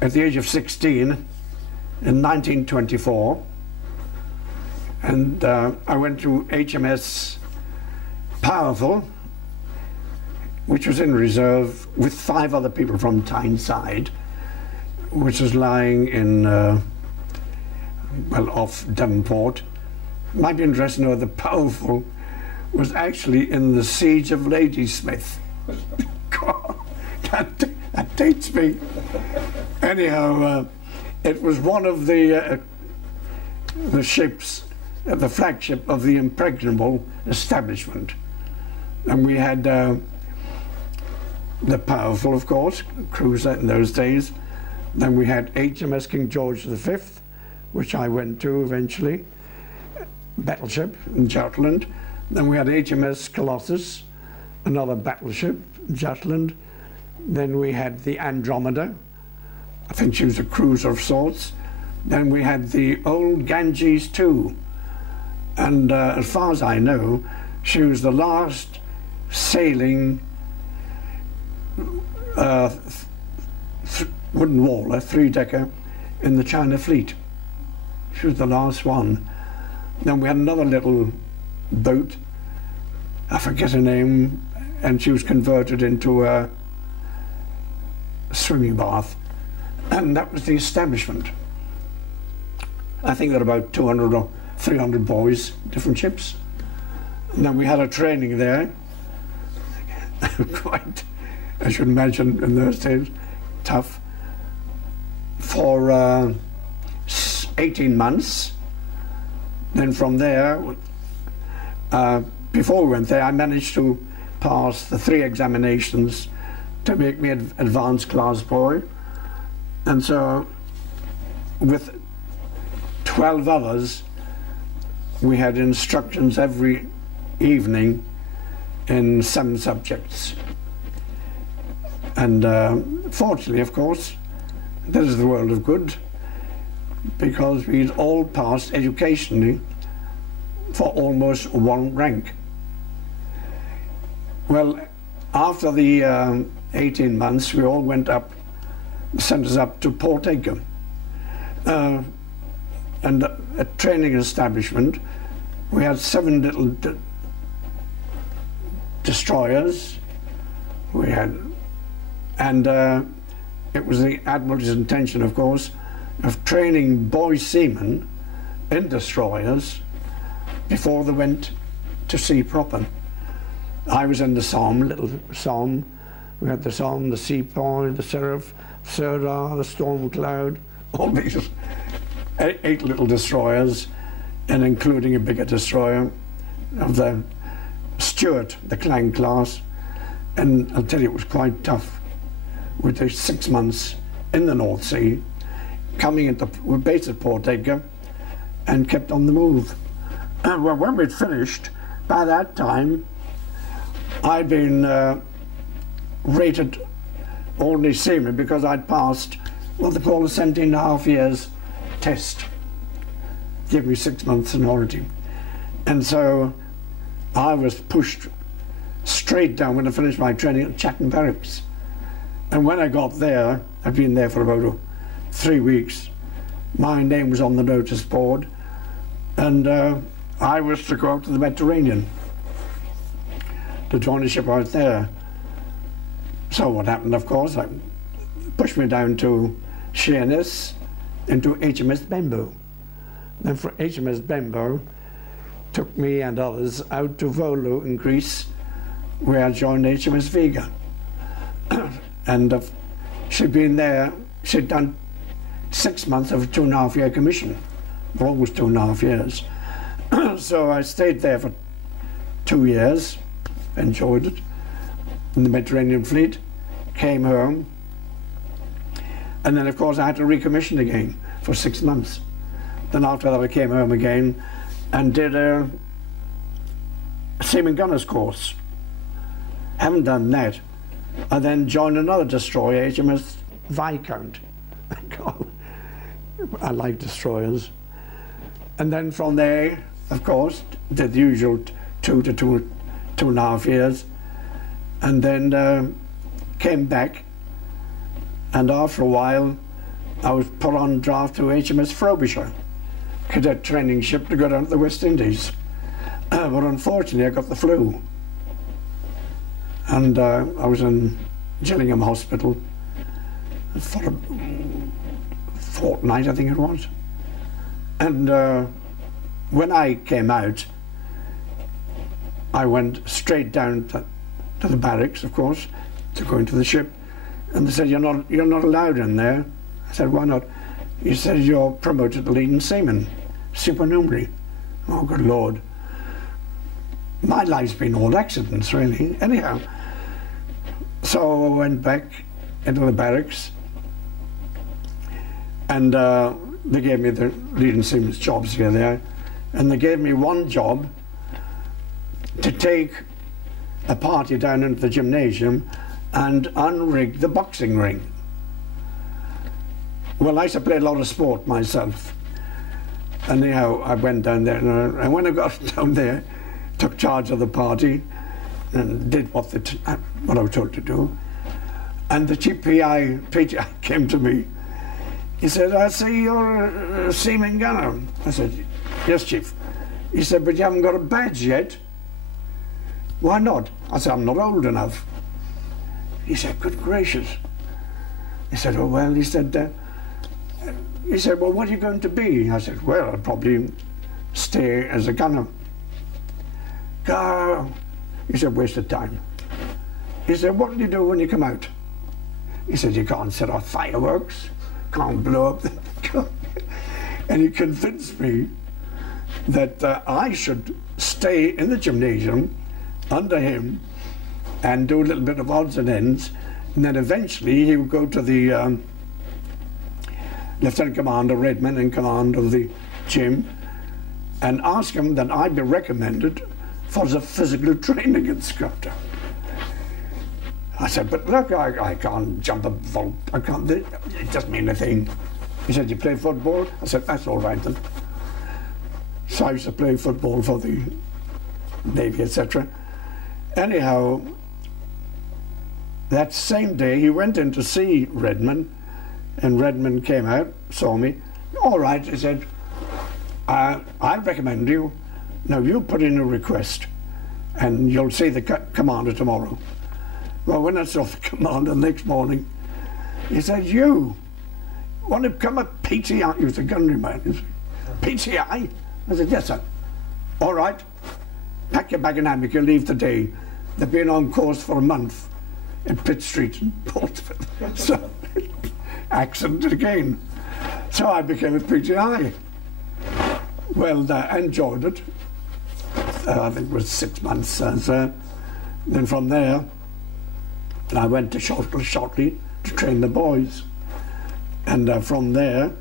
at the age of 16 in 1924, and I went to HMS Powerful, which was in reserve with 5 other people from Tyneside, which was lying in, well, off Devonport. Might be interesting to know the Powerful was actually in the siege of Ladysmith. God, that dates me. Anyhow, it was one of the ships, the flagship of the impregnable establishment. And we had the Powerful, of course, cruiser in those days. Then we had HMS King George V, which I went to eventually, battleship in Jutland. Then we had HMS Colossus, another battleship in Jutland. Then we had the Andromeda. I think she was a cruiser of sorts. Then we had the old Ganges II. And as far as I know, she was the last sailing wooden waller, 3-decker, in the China fleet. She was the last one. Then we had another little boat, I forget her name, and she was converted into a swimming bath. And that was the establishment. I think there were about 200 or 300 boys, different ships. And then we had a training there. Quite, I should imagine, in those days, tough. For 18 months. Then from there, before we went there, I managed to pass the 3 examinations to make me an advanced class boy. And so, with 12 others, we had instructions every evening in 7 subjects. And fortunately, of course, this is the world of good, because we'd all passed educationally for almost 1 rank. Well, after the 18 months, we all went up, sent us up to Port Edgar. And a training establishment, we had 7 little destroyers. We had, and it was the Admiralty's intention, of course, of training boy seamen in destroyers before they went to sea proper. I was in the Somme, little Somme. We had the Somme, the Sepoy, the Seraph, Sirdar, the Storm Cloud, all these 8 little destroyers, and including a bigger destroyer of the Stuart, the Clang class. And I'll tell you, it was quite tough with the 6 months in the North Sea, coming into, we're based at Port Edgar, and kept on the move. And well, when we'd finished, by that time, I'd been rated ordinary seaman because I'd passed what they call a 17.5 years test. Give me 6 months seniority. And so I was pushed straight down when I finished my training at Chatham Barracks. And when I got there, I'd been there for about 3 weeks, my name was on the notice board, and I was to go out to the Mediterranean to join a ship out there. So what happened, of course, I pushed me down to Sheerness, into HMS Bembo. Then for HMS Bembo, took me and others out to Volu in Greece, where I joined HMS Vega. And she'd been there, she'd done 6 months of a 2.5-year commission, almost 2.5 years. So I stayed there for 2 years, enjoyed it, in the Mediterranean fleet, came home, and then of course I had to recommission again for 6 months. Then after that I came home again and did a Seaman Gunners course. Haven't done that. I then joined another destroyer, HMS Viscount. I like destroyers. And then from there, of course, did the usual 2 to 2.5 years. And then came back, and after a while I was put on draft to HMS Frobisher, cadet training ship to go down to the West Indies. But unfortunately I got the flu. And I was in Gillingham Hospital for a fortnight, I think it was. And when I came out, I went straight down to the barracks, of course, to go into the ship. And they said, you're not allowed in there. I said, why not? He said, you're promoted to leading seaman, supernumerary. Oh, good Lord. My life's been all accidents, really. Anyhow, so I went back into the barracks, and they gave me the leading seaman's jobs here there, and they gave me one job to take a party down into the gymnasium and unrig the boxing ring. Well, I used to play a lot of sport myself, and anyhow I went down there, and when I got down there, took charge of the party and did what I was told to do. And the chief PI came to me. He said, I see you're a seaman gunner. I said, yes, Chief. He said, but you haven't got a badge yet. Why not? I said, I'm not old enough. He said, good gracious. He said, oh, well, he said, well, what are you going to be? I said, well, I'll probably stay as a gunner. He said, waste of time. He said, what do you do when you come out? He said, you can't set off fireworks, can't blow up the... And he convinced me that I should stay in the gymnasium under him and do a little bit of odds and ends, and then eventually he would go to the Lieutenant Commander, Redman in command of the gym, and ask him that I be recommended for the physical training instructor. I said, but look, I can't jump a vault, I can't, it doesn't mean a thing. He said, you play football? I said, that's all right then. So I used to play football for the Navy, etc. Anyhow, that same day he went in to see Redman, and Redman came out, saw me. All right, he said, I recommend you. Now you put in a request and you'll see the commander tomorrow. Well, when I saw the commander the next morning, he said, you want to become a PTI? He was a gunnery man. He said, PTI? I said, yes, sir. All right, pack your bag and hammock, you leave today. They've been on course for a month in Pitt Street in Portsmouth. So, accident again. So I became a PTI. Well, I enjoyed it. I think it was 6 months. Then from there, I went to Shotley to train the boys. And from there,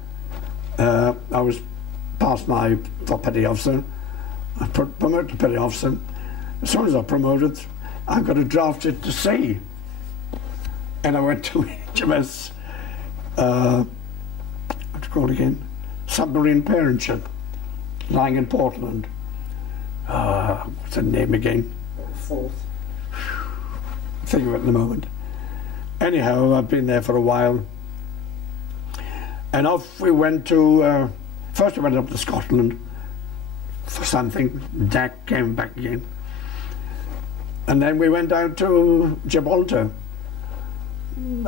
I was past for petty officer. I promoted to petty officer. As soon as I promoted, I got a drafted to sea. And I went to HMS, what's it called again? Submarine Parentship, lying in Portland. What's the name again? Fourth. Think of it in a moment. Anyhow, I've been there for a while. And off we went to, first we went up to Scotland for something. Jack came back again. And then we went down to Gibraltar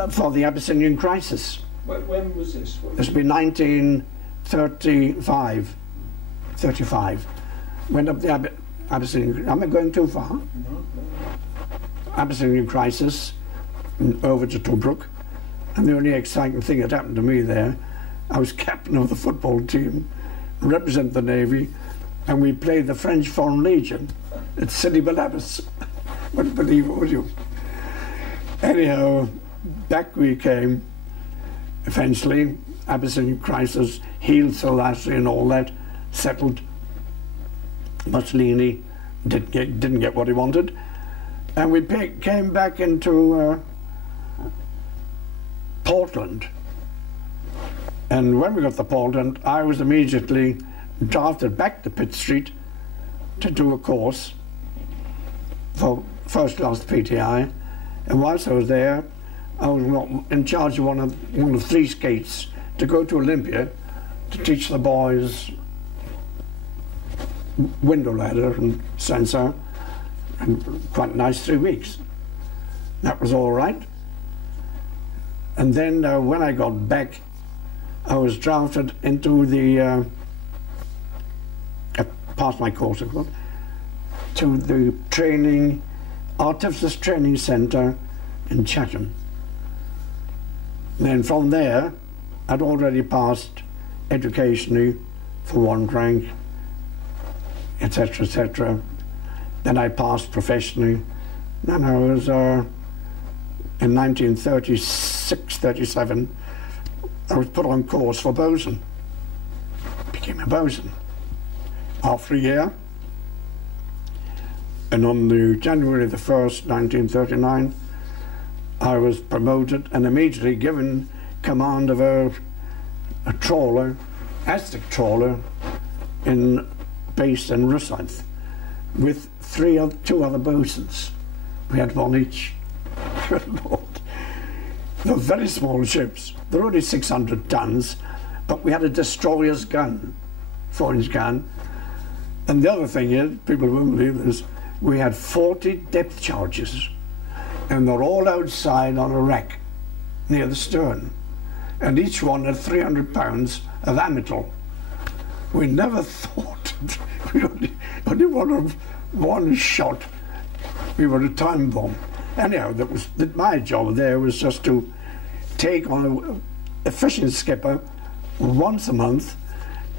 for the Abyssinian crisis. When was this? This would be 1935. 35. Went up the Abyssinian. Am I going too far? No. Abyssinian crisis, over to Tobruk. And the only exciting thing that happened to me there, I was captain of the football team, represent the Navy, and we played the French Foreign Legion at Sidi Bel Abbas. Wouldn't believe it, would you? Anyhow, back we came, eventually, Abyssinian crisis, healed Selassie and all that, settled. Mussolini didn't get what he wanted, and we came back into Portland. And when we got to Portland, I was immediately drafted back to Pitt Street to do a course for first class PTI. And whilst I was there, I was in charge of one of three skates to go to Olympia to teach the boys window ladder and sensor, and quite a nice 3 weeks. That was all right. And then when I got back, I was drafted into the, past my course of course, to the training, Artificers Training Centre in Chatham. Then from there, I'd already passed educationally for 1 rank, etc., etc. Then I passed professionally. Then I was, in 1936-37, I was put on course for bosun. Became a bosun after a year. And on the January the 1st, 1939, I was promoted and immediately given command of a trawler, Aztec trawler, based in Rosyth, with 2 other bosuns. We had 1 each. Good Lord. They're very small ships. They're only 600 tons, but we had a destroyer's gun, 4-inch gun. And the other thing is, people won't believe this, we had 40 depth charges, and they're all outside on a rack near the stern. And each one had 300 pounds of amytal. We never thought, we only wanted 1 shot, we were a time bomb. Anyhow, my job there was just to take on a fishing skipper once a month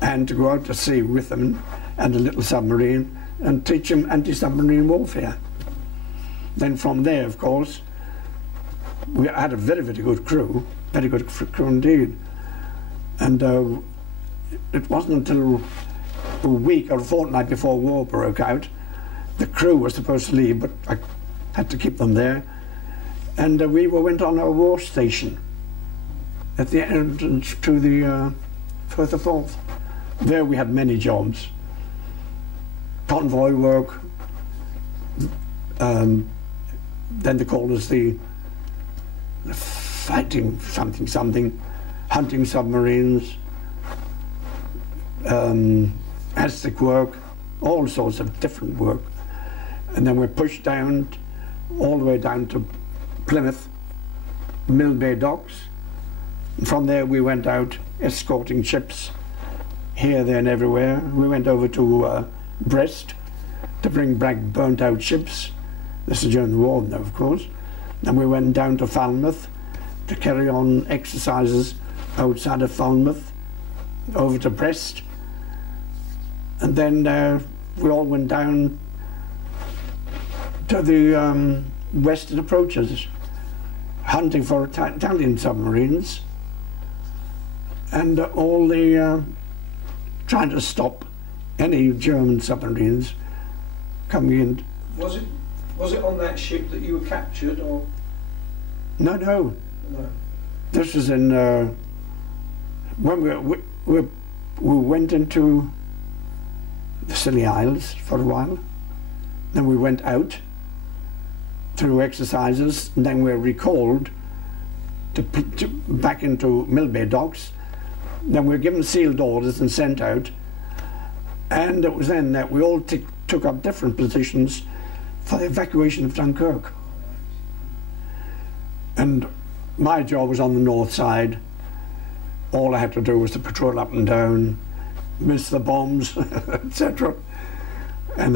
and to go out to sea with them and a little submarine and teach them anti-submarine warfare. Then from there, of course, we had a very, very good crew indeed. And it wasn't until a week or a fortnight before war broke out, the crew was supposed to leave, but I had to keep them there. And we went on our war station at the entrance to the Firth of Forth. There we had many jobs. Convoy work, then they called us the fighting something, hunting submarines, Aztec work, all sorts of different work. And then we're pushed down, all the way down to Plymouth, Mill Bay docks. And from there we went out escorting ships here, there and everywhere. We went over to Brest to bring back burnt out ships. This is during the war now, of course. Then we went down to Falmouth to carry on exercises outside of Falmouth, over to Brest. And then we all went down to the western approaches, hunting for Italian submarines, and all the trying to stop any German submarines coming in. Was it on that ship that you were captured, or? No. This was in when we went into the Scilly Isles for a while. Then we went out through exercises, and then we were recalled to back into Mill Bay docks. Then we were given sealed orders and sent out. And it was then that we all took up different positions for the evacuation of Dunkirk. And my job was on the north side. All I had to do was to patrol up and down, miss the bombs, etc. And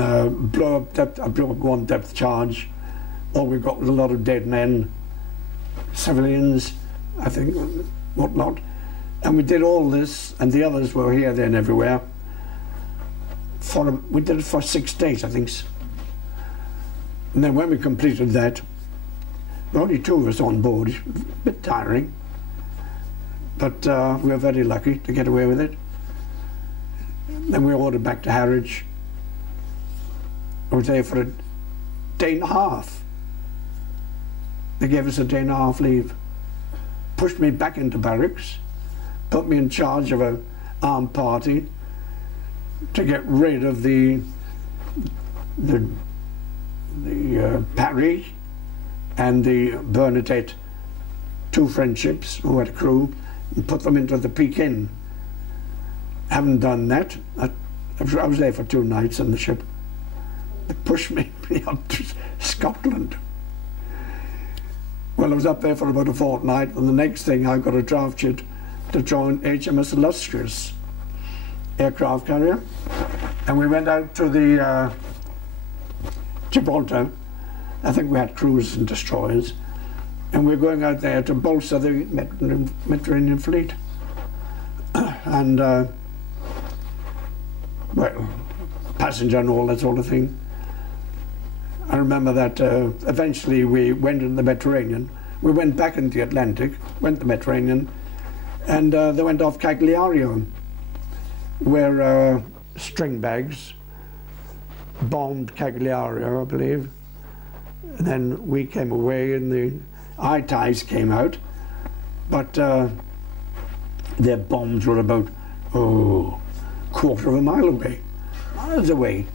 blow up 1 depth charge. All we got was a lot of dead men, civilians, I think, whatnot. And we did all this, and the others were here, there and everywhere. We did it for 6 days, I think. And then when we completed that, there were only 2 of us on board. It was a bit tiring, but we were very lucky to get away with it. Then we were ordered back to Harwich. I was there for a day and a half. They gave us a day and a half leave, pushed me back into barracks, put me in charge of an armed party to get rid of the Paris and the Bernadette, 2 French ships who had a crew, and put them into the Pekin. Haven't done that. I was there for 2 nights on the ship. They pushed me up to Scotland. Well, I was up there for about a fortnight, and the next thing I got a draft sheet to join HMS Illustrious aircraft carrier, and we went out to the Gibraltar. I think we had cruisers and destroyers, and we were going out there to bolster the Mediterranean fleet. And well, passenger and all that sort of thing. I remember that eventually we went into the Mediterranean. We went back into the Atlantic, went to the Mediterranean, and they went off Cagliari, where string bags bombed Cagliari, I believe. And then we came away and the eye ties came out, but their bombs were about, quarter of a mile away, miles away.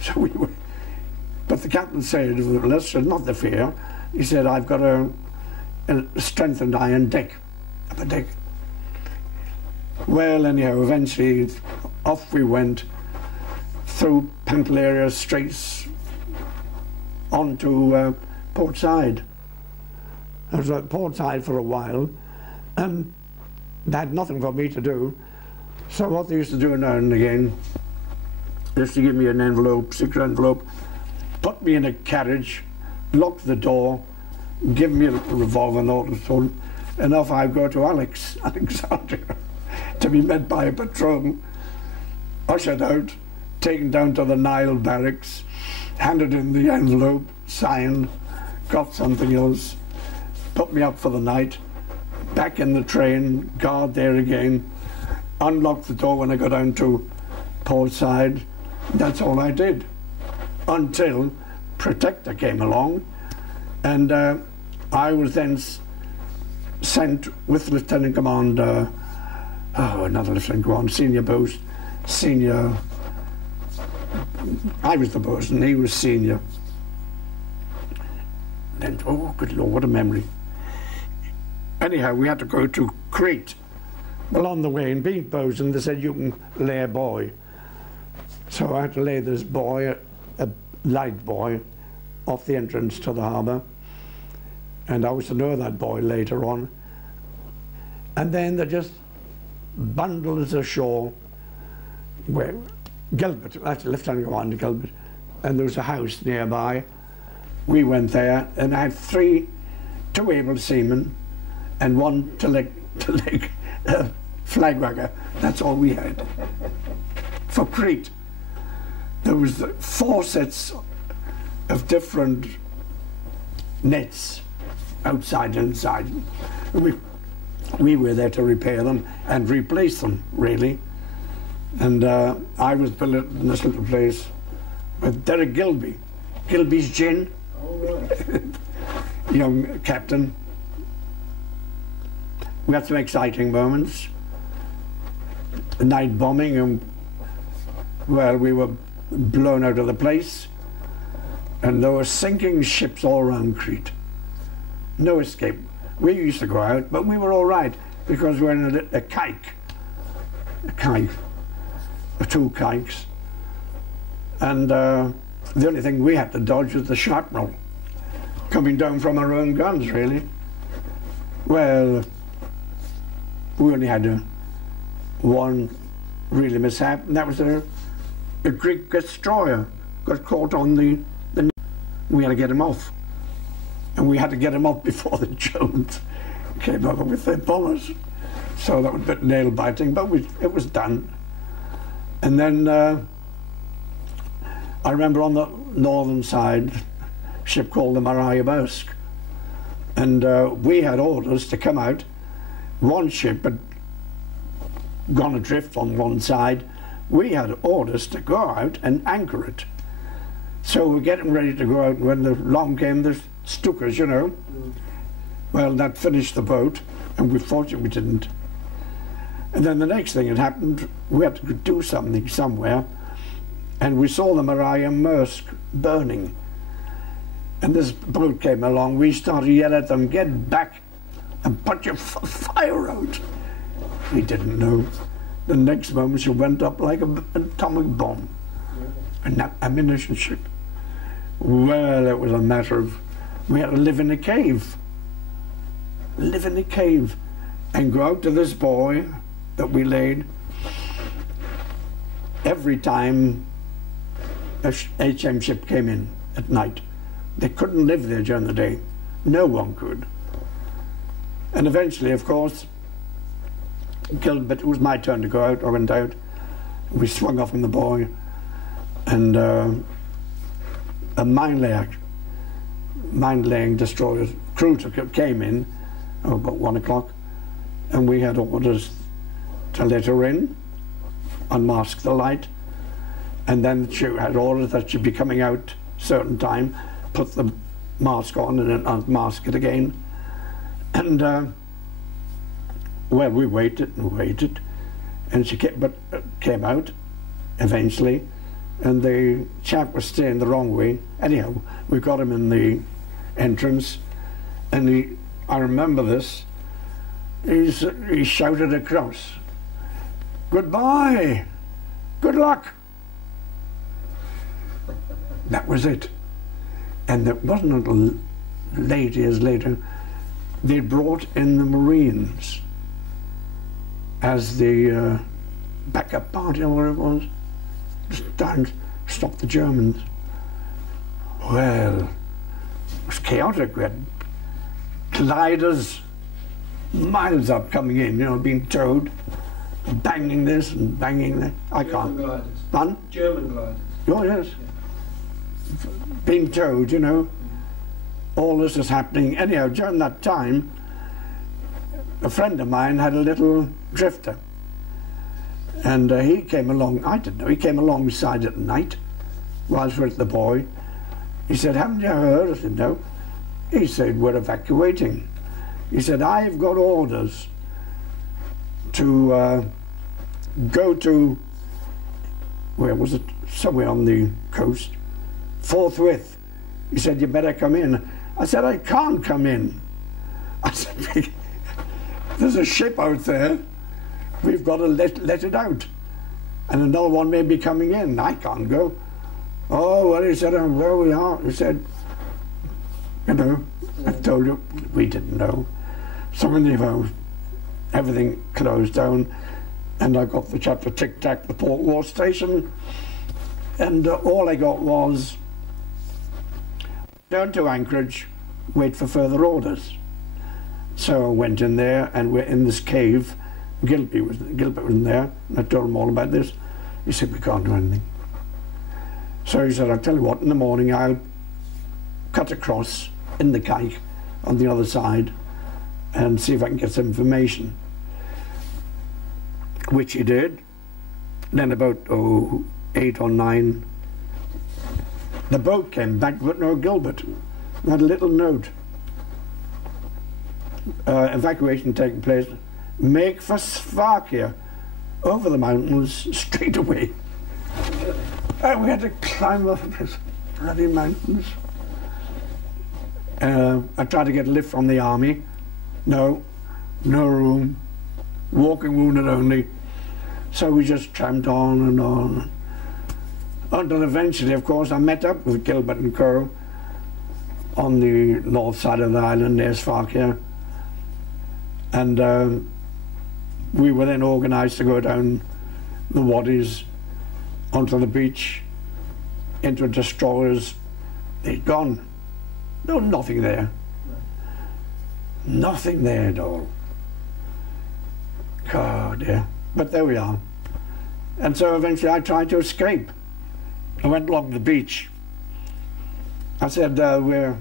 So we were, but the captain said, let's not the fear. He said, I've got a strengthened iron deck, upper deck. Well, anyhow, eventually off we went through Pantelleria Straits onto Port Said. I was at Port Said for a while, and they had nothing for me to do. So what they used to do now and again, they used to give me an envelope, secret envelope, put me in a carriage, lock the door, give me a little revolver and all the sort, and off I go to Alexandria, to be met by a patrol, ushered out, taken down to the Nile barracks, handed in the envelope, signed, got something else, put me up for the night, back in the train, guard there again, unlocked the door when I got down to Port Said. That's all I did, until Protector came along, and I was then sent with Lieutenant Commander, another Lieutenant Commander, senior post, senior. I was the bosun, he was senior. Then, oh good Lord, what a memory. Anyhow, we had to go to Crete. Well, on the way in being bosun, they said you can lay a buoy. So I had to lay this buoy, a light buoy, off the entrance to the harbour. And I was to know that buoy later on. And then they just bundled us ashore where Gilbert, that's Lieutenant Commander Gilbert, and there was a house nearby. We went there, and I had two able seamen and one to leg flag wagger. That's all we had. For Crete, there was 4 sets of different nets, outside and inside. We were there to repair them and replace them, really. And I was billeted in this little place with Derek Gilby, Gilby's gin, young captain. We had some exciting moments. The night bombing, and well, we were blown out of the place, and there were sinking ships all around Crete. No escape. We used to go out, but we were all right because we were in a kike, or 2 kikes, and the only thing we had to dodge was the shrapnel coming down from our own guns, really. Well, we only had one really mishap, and that was a Greek destroyer got caught on the. We had to get him off, and we had to get him off before the Jones came over with their bombers. So that was a bit nail biting, but it was done. And then I remember on the northern side, a ship called the Maria Bosk, and we had orders to come out. One ship had gone adrift on one side. We had orders to go out and anchor it. So we're getting ready to go out, and when along came the Stukas, you know. Well, that finished the boat, and we fortunately we didn't. And then the next thing that happened, we had to do something somewhere, and we saw the Maria Bosk burning. And this boat came along, we started to yell at them, get back, and put your fire out. We didn't know. The next moment she went up like an atomic bomb, an ammunition ship. Well, it was a matter of, we had to live in a cave. Live in a cave and go out to this buoy that we laid every time a HM ship came in at night. They couldn't live there during the day. No one could. And eventually, of course, Gilbert, it was my turn to go out. I went out. We swung off from the buoy, and a mine-laying destroyer cruiser came in about 1 o'clock, and we had orders to let her in, unmask the light, and then she had orders that she'd be coming out a certain time, put the mask on and then unmask it again. And well, we waited and waited, and she came out eventually, and the chap was staying the wrong way. Anyhow, we got him in the entrance, and I remember this, he shouted across, "Goodbye, good luck." That was it. And it wasn't until late years later they brought in the Marines as the backup party or whatever it was, just trying to stop the Germans. Well, it was chaotic. We had gliders miles up coming in, you know, being towed, banging this and banging that. I can't. Gliders. Pardon? German gliders. Oh, yes. Yeah. Being towed, you know. All this is happening. Anyhow, during that time, a friend of mine had a little drifter. And he came along, I didn't know, he came alongside at night whilst we were at the buoy. He said, "Haven't you heard?" I said, "No." He said, "We're evacuating." He said, "I've got orders to go to," where was it? Somewhere on the coast, forthwith. He said, "You better come in." I said, "I can't come in." I said, "There's a ship out there. We've got to let it out. And another one may be coming in. I can't go." "Oh, well," he said, "where we are." He said, "You know, I told you." We didn't know. So anyhow, everything closed down, and I got the chap to tic-tac the Port War station, and all I got was down to Anchorage, wait for further orders. So I went in there, and we're in this cave. Gilbert was in there, and I told him all about this. He said, "We can't do anything." So he said, "I'll tell you what, in the morning I'll cut across in the kike on the other side and see if I can get some information." Which he did. Then about 8 or 9, the boat came back with no Gilbert. We had a little note. Evacuation taking place. Make for Slovakia, over the mountains, straight away. And we had to climb up these bloody mountains. I tried to get a lift from the army. No room. Walking wounded only. So we just tramped on and on. Until eventually, of course, I met up with Gilbert and Co. on the north side of the island near Slovakia. And we were then organised to go down the waddies onto the beach, into destroyers. They'd gone. No, nothing there. Nothing there at all. God, yeah. But there we are. And so eventually I tried to escape. I went along the beach. I said, we'll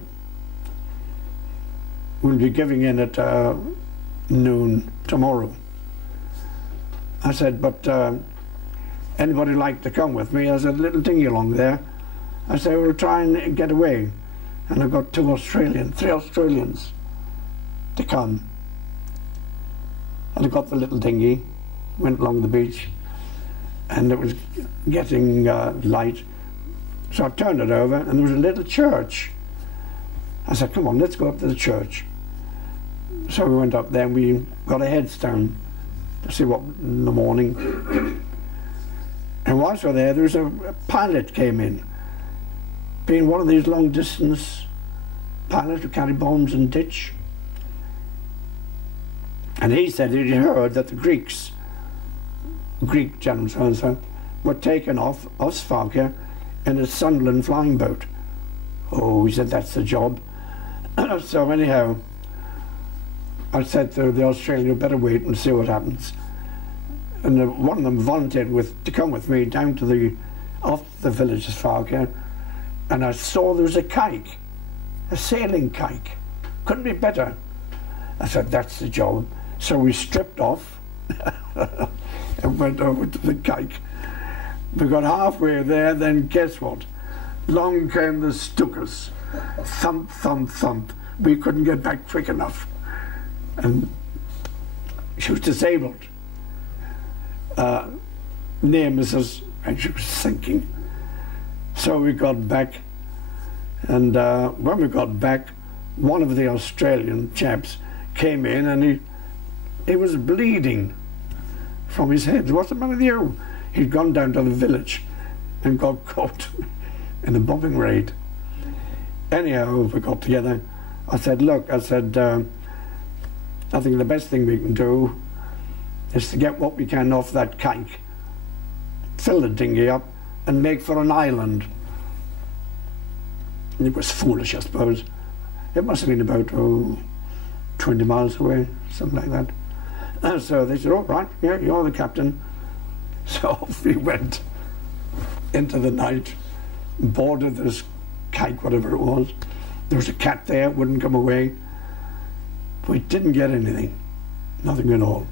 be giving in at noon tomorrow. I said, "But anybody like to come with me?" I said, "Little dinghy along there." I said, "We'll try and get away." And I got 3 Australians to come. And I got the little dinghy, went along the beach, and it was getting light. So I turned it over, and there was a little church. I said, "Come on, let's go up to the church." So we went up there and we got our heads down to see what in the morning. And whilst we were there was a pilot came in, being one of these long distance pilots who carry bombs and ditch. And he said he'd heard that the Greek generals so were taken off Slovakia in a Sunderland flying boat. Oh, he said, that's the job. So anyhow, I said to the Australian, you better wait and see what happens. And one of them volunteered to come with me down to off the village of Slovakia, and I saw there was a kite, a sailing kite. Couldn't be better. I said, that's the job. So we stripped off and went over to the kite. We got halfway there, then guess what? Long came the Stukas. Thump, thump, thump. We couldn't get back quick enough. And she was disabled. Near Mrs. and she was sinking. So we got back, and when we got back, one of the Australian chaps came in and he was bleeding from his head. What's the matter with you? He'd gone down to the village and got caught in a bombing raid. Anyhow, we got together. I said, look, I said, I think the best thing we can do is to get what we can off that kite, fill the dinghy up and make for an island. And it was foolish, I suppose. It must have been about 20 miles away, something like that. And so they said, all right, yeah, you're the captain. So off we went into the night, boarded this kite, whatever it was. There was a cat there, wouldn't come away. We didn't get anything, nothing at all.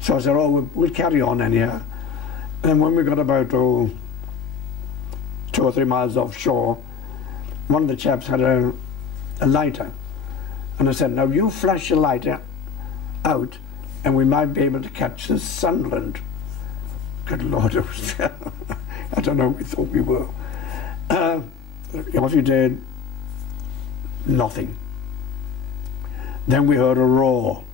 So I said, oh, we'll carry on anyhow. And when we got about 2 or 3 miles offshore, one of the chaps had a lighter. And I said, now you flash your lighter out and we might be able to catch the Sunderland. Good Lord, it was I don't know, we thought we were. What we did, nothing. Then we heard a roar,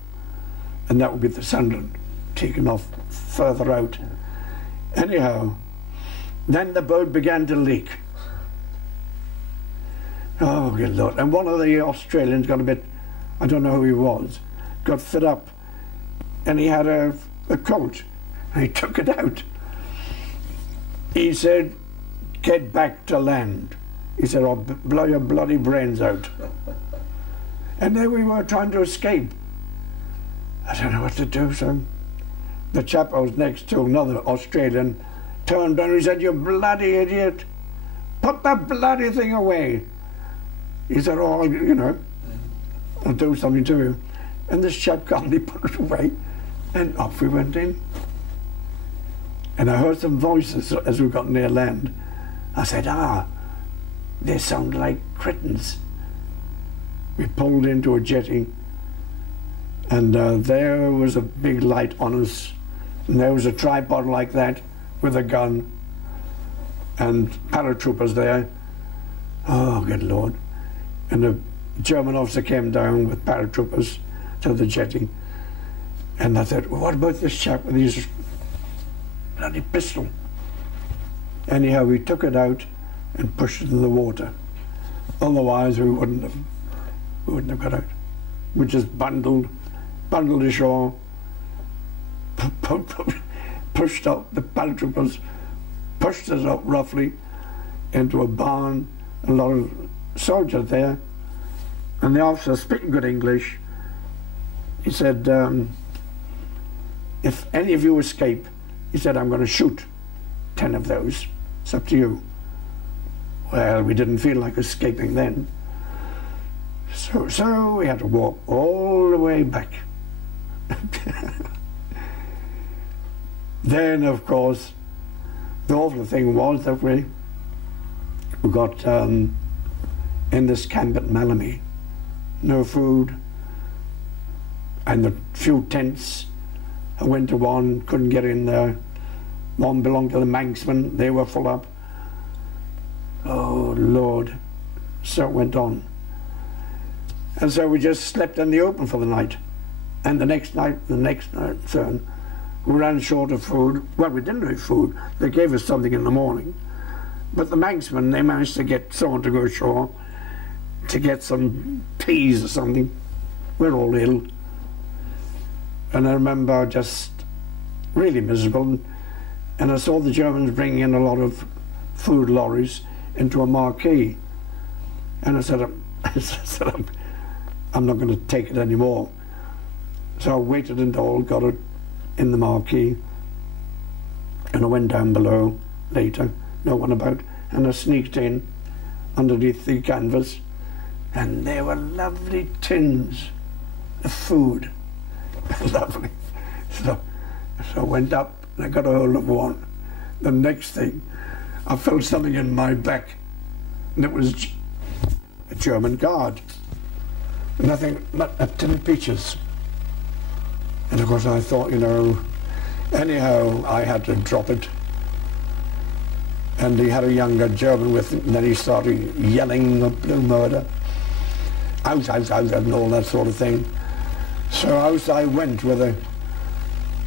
and that would be the Sunderland taken off further out. Anyhow, then the boat began to leak. Oh, good Lord. And one of the Australians got a bit, I don't know who he was, got fed up, and he had a coat, and he took it out. He said, get back to land. He said, I'll blow your bloody brains out. And there we were trying to escape. I don't know what to do, so the chap I was next to, another Australian, turned around and he said, you bloody idiot, put that bloody thing away. He said, oh, you know, I'll do something to you. And this chap calmly put it away, and off we went in. And I heard some voices as we got near land. I said, they sound like cretins. We pulled into a jetty, and there was a big light on us, and there was a tripod like that with a gun, and paratroopers there. Oh, good Lord. And a German officer came down with paratroopers to the jetty, and I thought, well, what about this chap with his bloody pistol? Anyhow, we took it out and pushed it in the water. Otherwise, we wouldn't have got out. We just bundled ashore, pushed up, the paratroopers pushed us up roughly into a barn, a lot of soldiers there, and the officer, speaking good English, he said, if any of you escape, he said, I'm going to shoot 10 of those. It's up to you. Well, we didn't feel like escaping then. So we had to walk all the way back. Then, of course, the awful thing was that we got in this camp at Malamy. No food, and the few tents. I went to one, couldn't get in there. One belonged to the Manxmen, they were full up. Oh, Lord. So it went on. And so we just slept in the open for the night. And the next night, so we ran short of food. Well, we didn't have food. They gave us something in the morning. But the Manxmen, they managed to get someone to go ashore to get some peas or something. We're all ill. And I remember just really miserable. And I saw the Germans bringing in a lot of food lorries into a marquee. And I said, I'm not going to take it anymore. So I waited until all got it in the marquee. And I went down below later, no one about, and I sneaked in underneath the canvas, and there were lovely tins of food. Lovely. So I went up and I got a hold of one. The next thing, I felt something in my back, and it was a German guard. Nothing but a tin of peaches. And of course I thought, you know, anyhow I had to drop it. And he had a younger German with him, and then he started yelling the blue murder. Out, and all that sort of thing. So out I went with a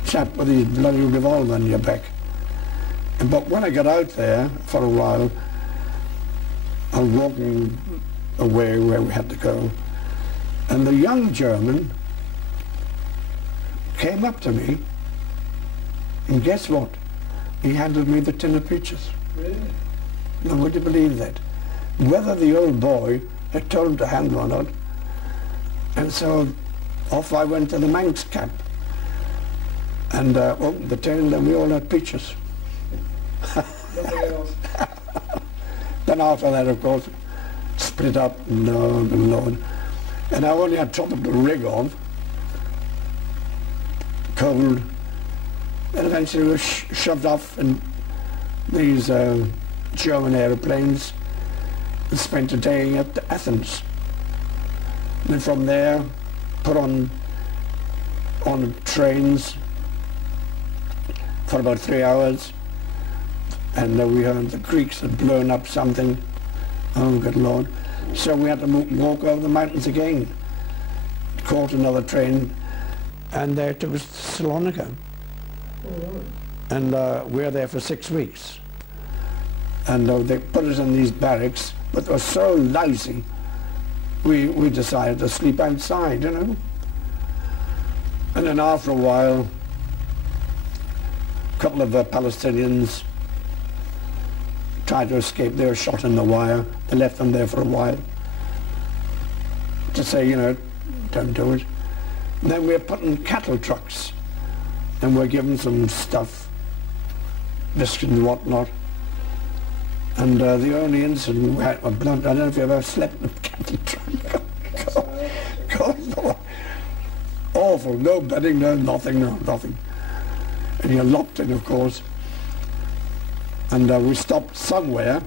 chap with his bloody revolver on your back. But when I got out there for a while, I was walking away where we had to go, and the young German came up to me, and guess what? He handed me the tin of peaches. Really? Now, would you believe that? Whether the old boy had told him to hand one out. And so off I went to the Manx camp and opened the tin, and we all had peaches. Nothing else. Then after that, of course, split up, no, good Lord. And I only had top of the rig on, cold, and eventually we were shoved off in these German aeroplanes and spent a day up to Athens. And then from there, put on trains for about 3 hours, and we heard the Greeks had blown up something. Oh, good Lord. So we had to walk over the mountains again, caught another train, and they took us to Salonika. Oh, right. And we were there for 6 weeks. And they put us in these barracks, but they were so lousy, we decided to sleep outside, you know. And then after a while, a couple of Palestinians tried to escape. They were shot in the wire. They left them there for a while to say, you know, don't do it. And then we were put in cattle trucks, and we're given some stuff, biscuits and whatnot. And the only incident we had was blood. I don't know if you ever slept in a cattle truck. God, Lord. Awful. No bedding, no nothing, no nothing. And you're locked in, of course. And we stopped somewhere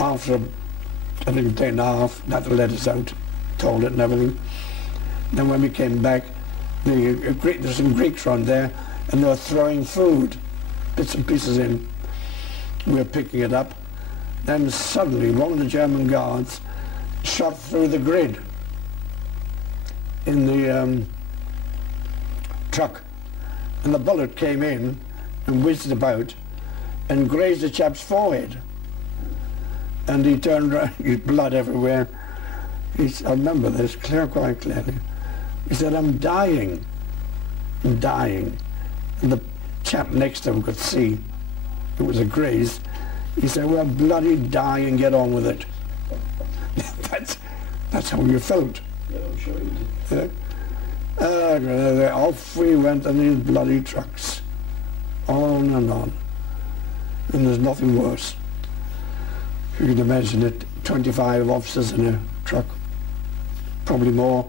after, I think, a day and a half. That let us out, told it and everything. Then when we came back, there's some Greeks around there, and they were throwing food, bits and pieces in. We were picking it up. Then suddenly one of the German guards shot through the grid in the truck, and the bullet came in and whizzed about and grazed the chap's forehead. And he turned around, his blood everywhere. I remember this quite clearly. He said, I'm dying. I'm dying. And the chap next to him could see it was a graze. He said, well, bloody die and get on with it. That's how you felt. Yeah, I'm sure you did. Yeah. Off we went in these bloody trucks. On and on. And there's nothing worse. You can imagine it, 25 officers in a truck, probably more.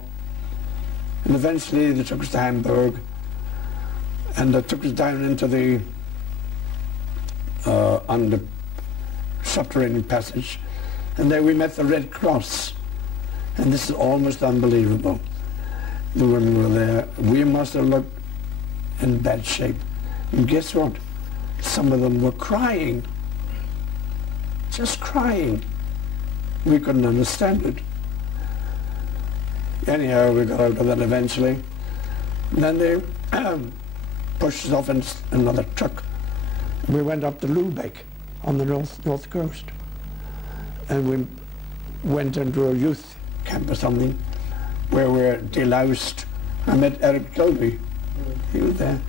And eventually they took us to Hamburg, and they took us down into the under subterranean passage, and there we met the Red Cross. And this is almost unbelievable. The women were there. We must have looked in bad shape. And guess what? Some of them were crying. Just crying. We couldn't understand it. Anyhow, we got out of that eventually. And then they pushed us off in another truck. We went up to Lubeck on the north coast. And we went into a youth camp or something where we were deloused. I met Eric Kilby. He was there.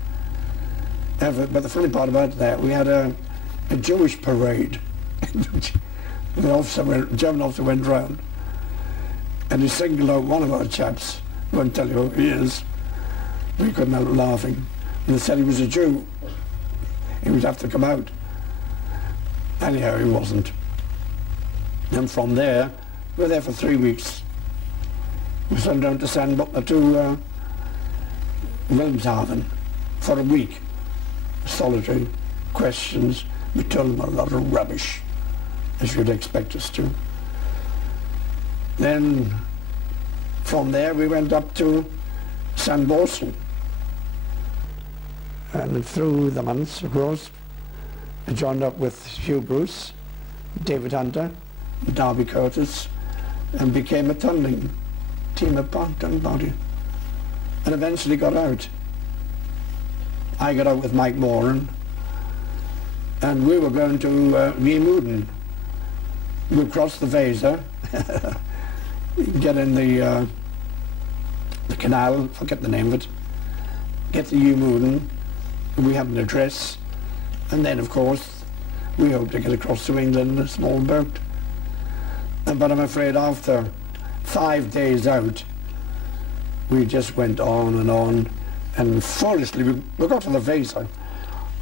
But the funny part about that, we had a Jewish parade. The German officer went round and he singled out one of our chaps. I won't tell you who he is. We couldn't help laughing. And they said he was a Jew. He would have to come out. Anyhow, he wasn't. And from there, we were there for 3 weeks. We sent down to to Wilhelmshaven for a week. Solitary questions. We told them a lot of rubbish, as you'd expect us to. Then, from there, we went up to Bosun. And through the months, of course, I joined up with Hugh Bruce, David Hunter, Darby Curtis, and became a tunneling team of tunneling party. And eventually got out. I got out with Mike Moran, and we were going to Wiemuden. We crossed the Weser, get in the canal, forget the name of it, get to Wiemuden. We have an address, and then of course we hope to get across to England in a small boat. But I'm afraid after 5 days out, we just went on, and foolishly we got to the Weser,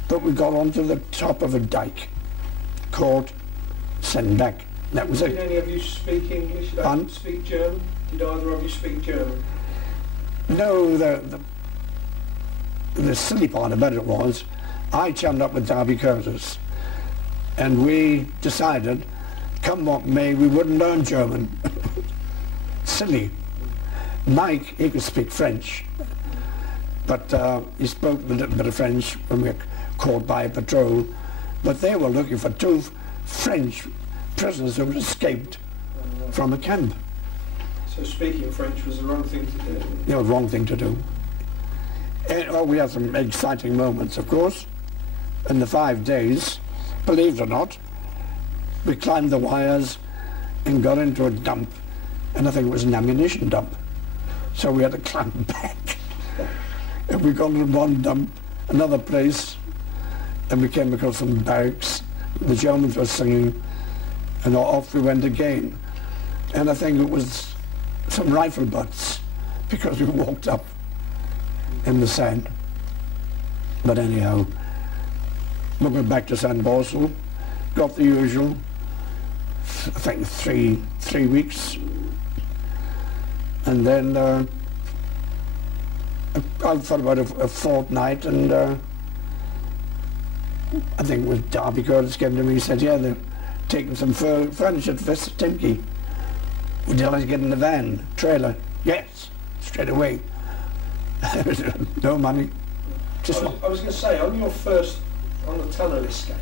but we got onto the top of a dike, caught, sent back. That was it. Did any of you speak English? Did speak German? Did either of you speak German? No, the silly part about it was, I chummed up with Darby Curtis, and we decided, come what may, we wouldn't learn German. Silly. Mike, he could speak French, but he spoke a little bit of French when we were caught by a patrol, but they were looking for 2 French prisoners who had escaped from a camp. So speaking French was the wrong thing to do? It was the wrong thing to do. And, we had some exciting moments, of course. In the 5 days, believe it or not, we climbed the wires and got into a dump, and I think it was an ammunition dump. So we had to climb back. And we got into one dump, another place, and we came across some barracks. The Germans were singing, and off we went again. And I think it was some rifle butts, because we walked up in the sand. But anyhow, we went back to Bosun, got the usual, I think three weeks, and then out for about a fortnight, and I think it was Darby Curtis came to me and said, yeah, they're taking some furniture to Timki. Would you like to get in the van, trailer? Yes, straight away. No money. Just I was going to say, on your first, on the tunnel escape,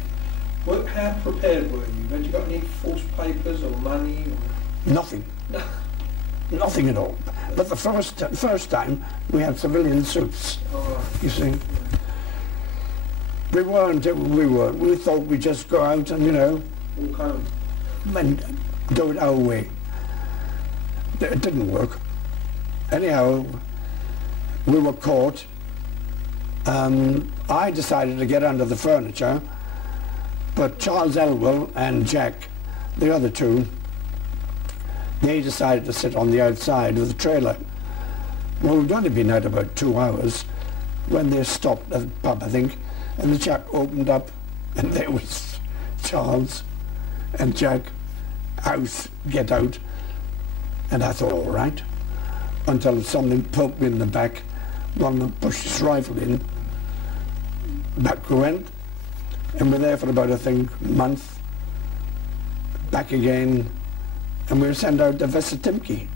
how prepared were you? Had you got any false papers or money? Or? Nothing. Nothing at all. But the first time we had civilian suits. Oh, right. You see, we weren't. We thought we'd just go out and Walk home. And do it our way. It didn't work. Anyhow, we were caught. I decided to get under the furniture, but Charles Elwell and Jack, the other two, they decided to sit on the outside of the trailer. Well, we'd only been out about 2 hours when they stopped at the pub, I think, and the chap opened up, and there was Charles and Jack, house, get out. And I thought, all right, until something poked me in the back. One of them pushed his rifle in. Back we went, and we're there for about, I think, a month. Back again, and we were sent out to Timki.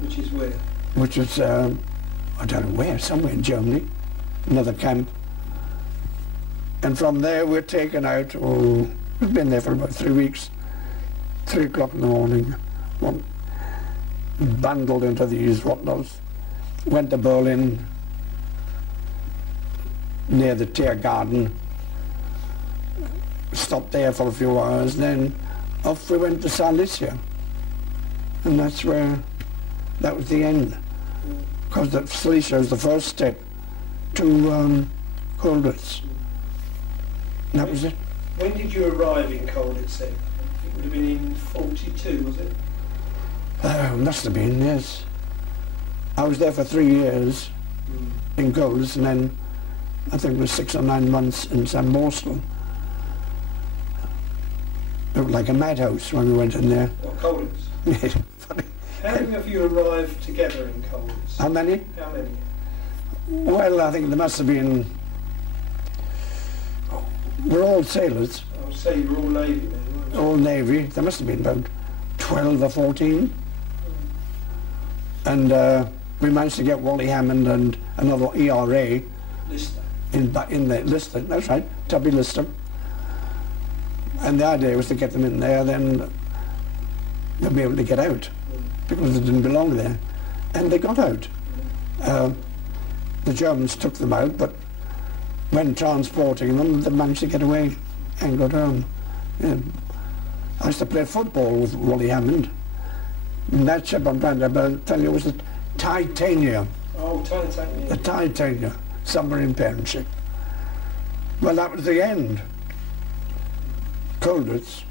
Which is where? Which was, I don't know where, somewhere in Germany, another camp. And from there we're taken out, we've been there for about 3 weeks, 3 o'clock in the morning. bundled into these whatnots, went to Berlin, near the Tiergarten, stopped there for a few hours, then off we went to Silesia. And that's where, that was the end. Because Silesia was the first step to Colditz. And that was it. When did you arrive in Colditz then? It would have been in 42, was it? Must have been, yes. I was there for 3 years in Colditz, and then I think it was 6 or 9 months in St. Morsel. It looked like a madhouse when we went in there. What, Colditz? Yeah, funny. How many of you arrived together in Colditz? How many? How many? Well, I think there must have been... We're all sailors. I would say you're all Navy then, weren't you? All Navy. There must have been about 12 or 14. And we managed to get Wally Hammond and another ERA Lister. in the Lister. That's right, Tubby Lister. And the idea was to get them in there, then they'll be able to get out because they didn't belong there. And they got out. The Germans took them out, but when transporting them, they managed to get away and got home. Yeah. I used to play football with Wally Hammond. And that ship I'm trying to tell you was the Titania. Oh, Titania. The Titania, submarine parent ship. Well, that was the end. Colditz.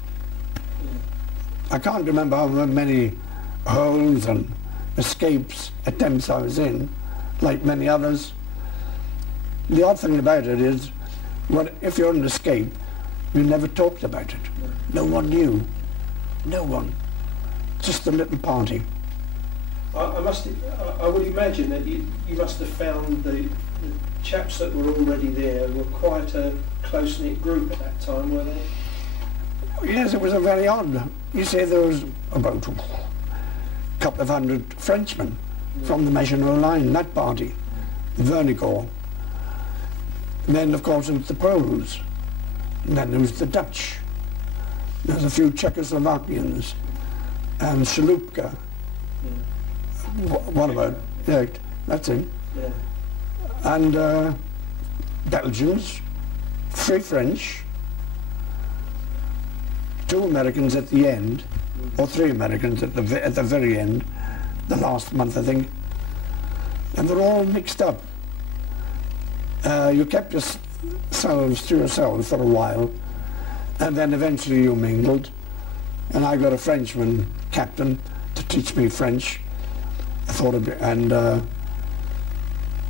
I can't remember how many holes and escapes attempts I was in, like many others. The odd thing about it is, if you're an escape, you never talked about it. No one knew. No one. Just a little party. I would imagine that you must have found the chaps that were already there were quite a close-knit group at that time, were they? Yes, it was a very odd. You see, there was about a couple of hundred Frenchmen from the Maginot Line, that party, the Vernicourt. And then, of course, it was the Poles. And then there was the Dutch. There's a few Czechoslovakians and Shalupka. What about? Yeah, that's him. Yeah. And Belgians, 3 French, 2 Americans at the end, or 3 Americans at the very end, the last month I think, and they're all mixed up. You kept yourselves to yourselves for a while, and then eventually you mingled, and I got a Frenchman captain to teach me French. I thought of it, and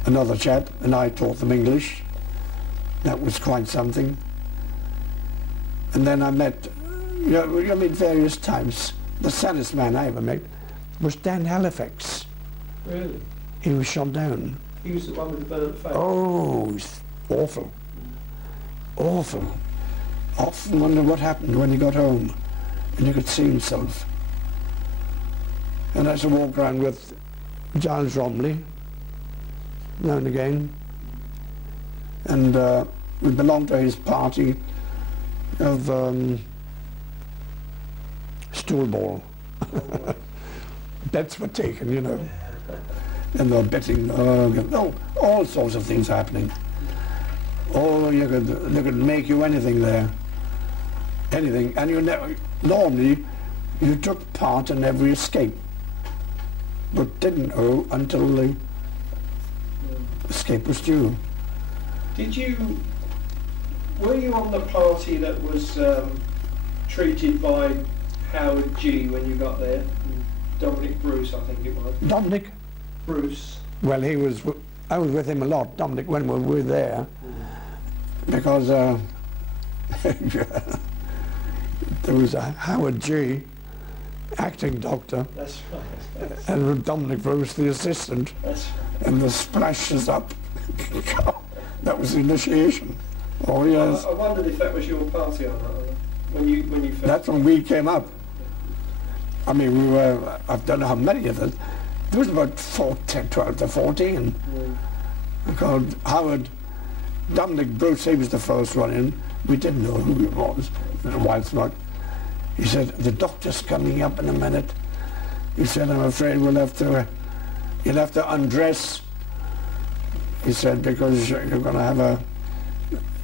another chap, and I taught them English. That was quite something. And then I met, you meet various types. The saddest man I ever met was Dan Halifax. Really? He was shot down. He was the one with the burnt face? Oh, it was awful. Awful. Often wonder what happened when he got home and he could see himself. And I used to walk around with Giles Romley now and again. And we belonged to his party of stool ball. Bets were taken, you know. And they were betting, all sorts of things happening. Oh, they could make you anything there. Anything. And you normally you took part in every escape, but didn't know until the escape was due. Were you on the party that was treated by Howard G when you got there? Dominic Bruce, I think it was. Dominic? Bruce. Well, I was with him a lot, Dominic, when we were there, because there was a Howard G, acting doctor, that's right. and Dominic Bruce, the assistant, That's right. and the splashes up. That was the initiation. Oh yes. I wondered if that was your party or not, when you first... That's when we came up. I mean, we were, I don't know how many of us, there was about 12 to 14. Called Howard, Dominic Bruce, he was the first one in. We didn't know who he was, it was a while smoke. He said, the doctor's coming up in a minute. He said, I'm afraid you'll have to undress, he said, because you're going to have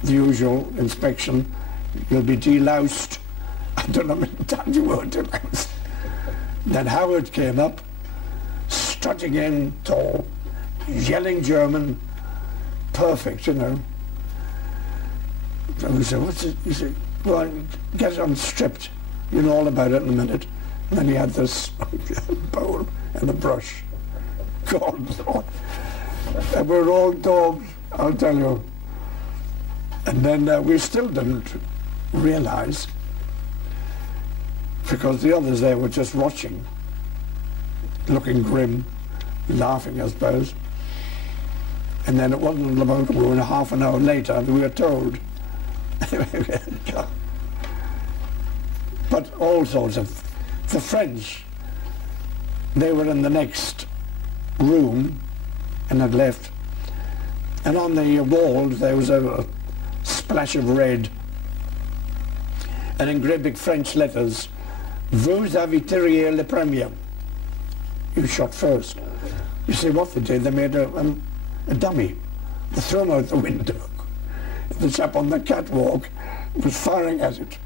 the usual inspection. You'll be deloused. I don't know how many times you were deloused. Then Howard came up, strutting in tall, yelling German, perfect, you know. So we said, what's it? He said, well, get unstripped. You know all about it in a minute. And then he had this bowl and a brush. God, Lord. And we were all dogs, I'll tell you. And then we still didn't realise, because the others there were just watching, looking grim, laughing, I suppose. And then it wasn't about half an hour later that we were told. But all sorts of, the French, they were in the next room and had left. And on the wall there was a splash of red, and in great big French letters, Vous avez tiré le premier. You shot first. You see what they did? They made a dummy. They threw him out the window. The chap on the catwalk was firing at it,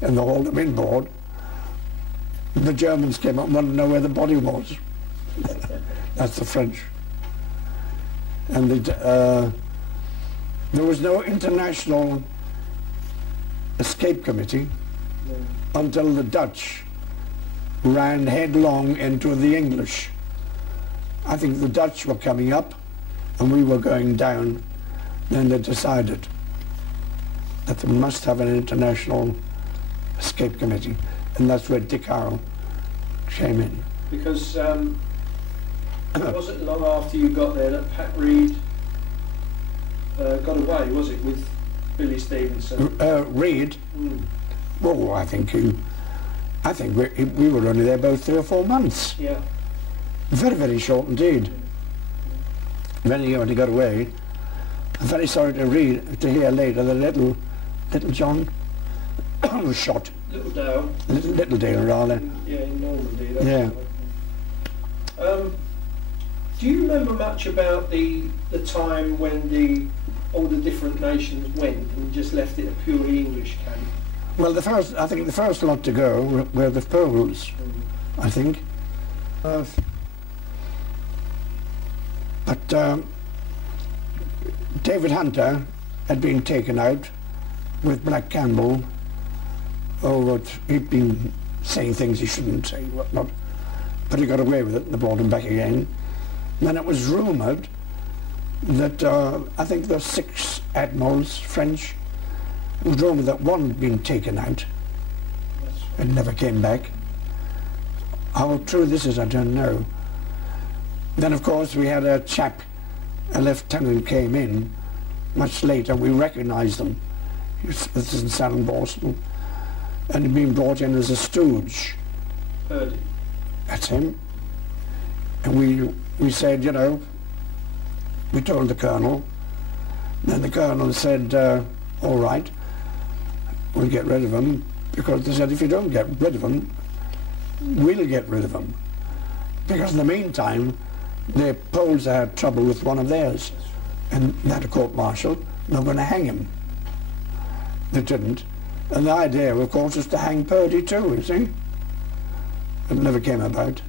and they hauled him inboard. The Germans came up and wanted to know where the body was. That's the French. And there was no international escape committee until the Dutch ran headlong into the English. I think the Dutch were coming up and we were going down. Then they decided that they must have an international escape committee, and that's where Dick Howell came in. Because it wasn't long after you got there that Pat Reed got away, was it, with Billy Stevenson? Reed? Oh, I think we were only there about 3 or 4 months. Yeah. Very, very short indeed. When he got away, I'm very sorry to hear later that little John was shot. Little Dale. Little Dale, rather. Yeah, in Normandy. That's yeah. Right. Do you remember much about the time when all the different nations went and just left it a purely English camp? Well, I think the first lot to go were the Poles, I think. But David Hunter had been taken out with Black Campbell. He'd been saying things he shouldn't say, whatnot. But he got away with it and they brought him back again. Then it was rumoured that I think there were 6 admirals, French. It was rumoured that one had been taken out and never came back. How true this is, I don't know. Then, of course, we had a lieutenant came in much later. We recognised him. This is in Southern Boston. And he'd been brought in as a stooge. Purdy. That's him. And we said, you know, we told the colonel. Then the colonel said, all right, we'll get rid of him. Because they said, if you don't get rid of him, we'll get rid of him. Because in the meantime, the Poles had trouble with one of theirs. And they had a court-martial. They were going to hang him. They didn't. And the idea, of course, was to hang Purdy too, you see. It never came about.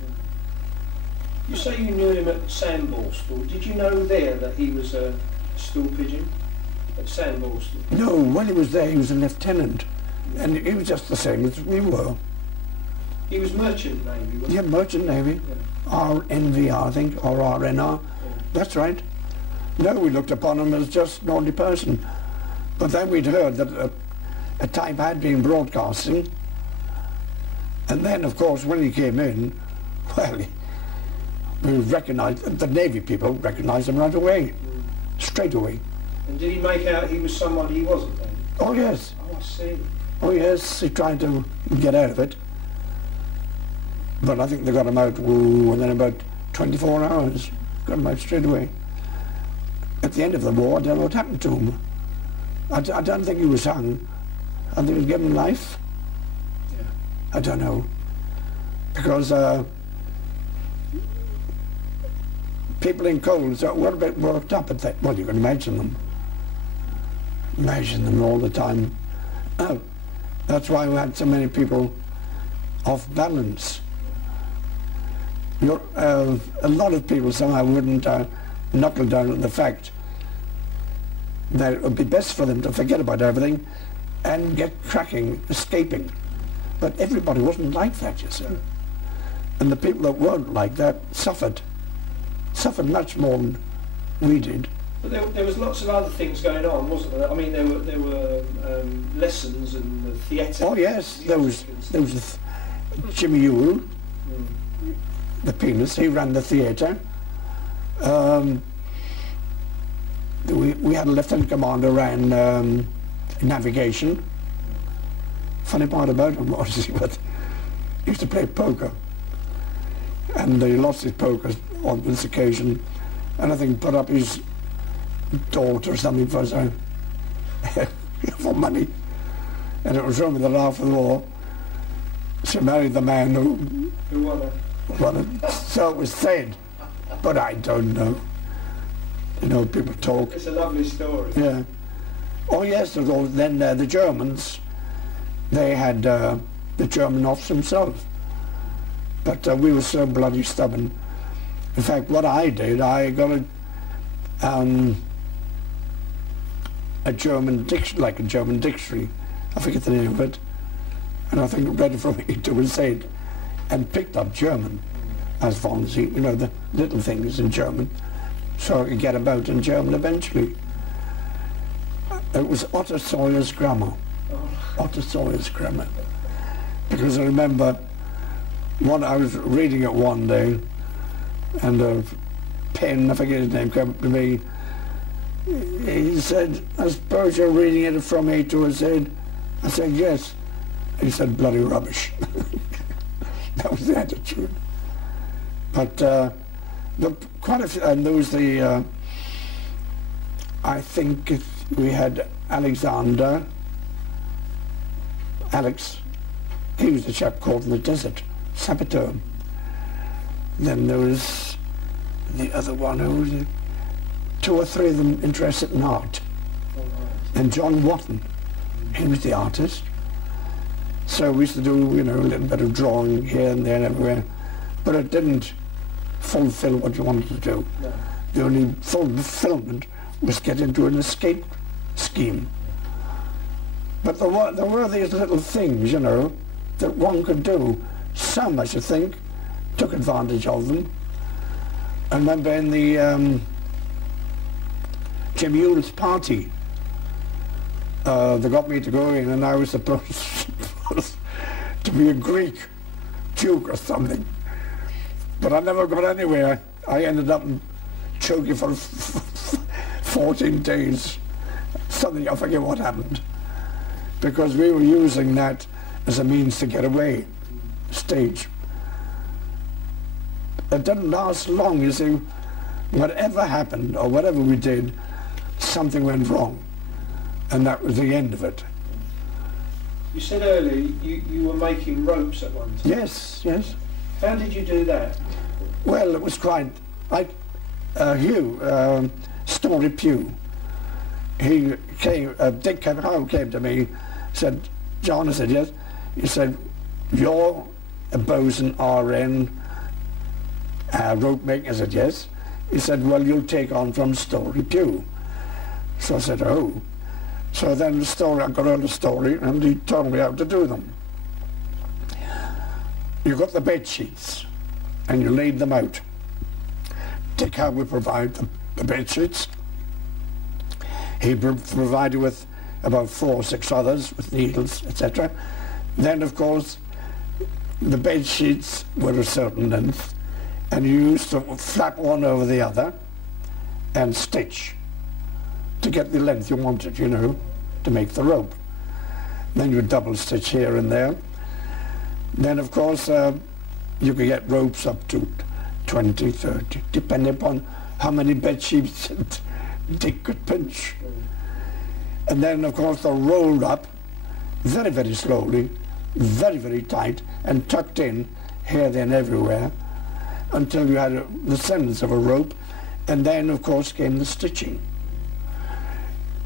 You say you knew him at Sandborstal. Did you know there that he was a stool pigeon at Sandborstal? No, when he was there, he was a lieutenant. And he was just the same as we were. He was Merchant Navy, wasn't he? Yeah, Merchant Navy. Yeah. RNVR, I think, or RNR. Yeah. That's right. No, we looked upon him as just an ordinary person. But then we'd heard that a type had been broadcasting. And then, of course, when he came in, well, we recognised, the Navy people recognised him right away, straight away. And did he make out he was someone he wasn't then? Oh, yes. Oh, I see. Oh, yes, he tried to get out of it. But I think they got him out within about 24 hours. Got him out straight away. At the end of the war, I don't know what happened to him. I don't think he was hung. I think he was given life. Yeah. I don't know. Because people in coals were a bit worked up at that. Well, you can imagine them. Imagine them all the time. Oh, that's why we had so many people off balance. A lot of people somehow wouldn't knuckle down at the fact that it would be best for them to forget about everything and get cracking, escaping. But everybody wasn't like that, you see. And the people that weren't like that suffered much more than we did. But there was lots of other things going on, wasn't there? I mean, there were lessons and the theatre. Oh yes, there was Jimmy Yule, the pianist. He ran the theatre. We had a lieutenant commander ran navigation. Funny part about him was he used to play poker, and he lost his poker on this occasion, and I think put up his daughter or something for money, and it was rumoured that after the war she married the man who won it. So it was said, but I don't know. You know, people talk. It's a lovely story. Yeah. Oh yes, then the Germans, they had the German officer himself, but we were so bloody stubborn. In fact, what I did, I got a German dictionary, like a German dictionary, I forget the name of it, and I think read it from A to Z, and picked up German as long as you know, the little things in German, so I could get about in German eventually. It was Otto Sawyer's grammar. Otto Sawyer's grammar. Because I remember I was reading it one day, and a pen, I forget his name, came up to me. He said, "I suppose you're reading it from A to Z?" I said, "Yes." He said, "Bloody rubbish." That was the attitude. But quite a few, and there was I think we had Alex, he was the chap caught in the desert, saboteur. Then there was the other one who was 2 or 3 of them interested in art. And John Watton, he was the artist. So we used to do, you know, a little bit of drawing here and there and everywhere, but it didn't fulfill what you wanted to do. No. The only fulfillment was get into an escape scheme. But there were these little things, you know, that one could do. Some, I should think, took advantage of them. I remember in the Jim Yule's party, they got me to go in, and I was supposed to be a Greek duke or something. But I never got anywhere. I ended up choking for 14 days. Something, I forget what happened. Because we were using that as a means to get away, stage. It didn't last long, you see. Whatever happened, or whatever we did, something went wrong. And that was the end of it. You said earlier you were making ropes at one time. Yes, yes. How did you do that? Well, it was quite like Hugh, Story Pugh. He came, Dick Howe came to me, said, "John," I said, "Yes." He said, "You're a bosun RN, rope maker." I said, "Yes." He said, "Well, you'll take on from Story Pugh." So I said, "Oh." So then I got on the story, and he told me how to do them. You got the bed sheets, and you laid them out. Dick Howe would provide the bed sheets. He provided with about 4 or 6 others with needles, etc. Then, of course, the bed sheets were a certain length, and you used to flap one over the other and stitch to get the length you wanted, you know, to make the rope. Then you would double stitch here and there. Then, of course, you could get ropes up to 20, 30, depending upon how many bed sheets Dick could pinch. And then, of course, they're rolled up very, very slowly, very, very tight, and tucked in here, there, and everywhere. until you had the semblance of a rope, and then of course came the stitching.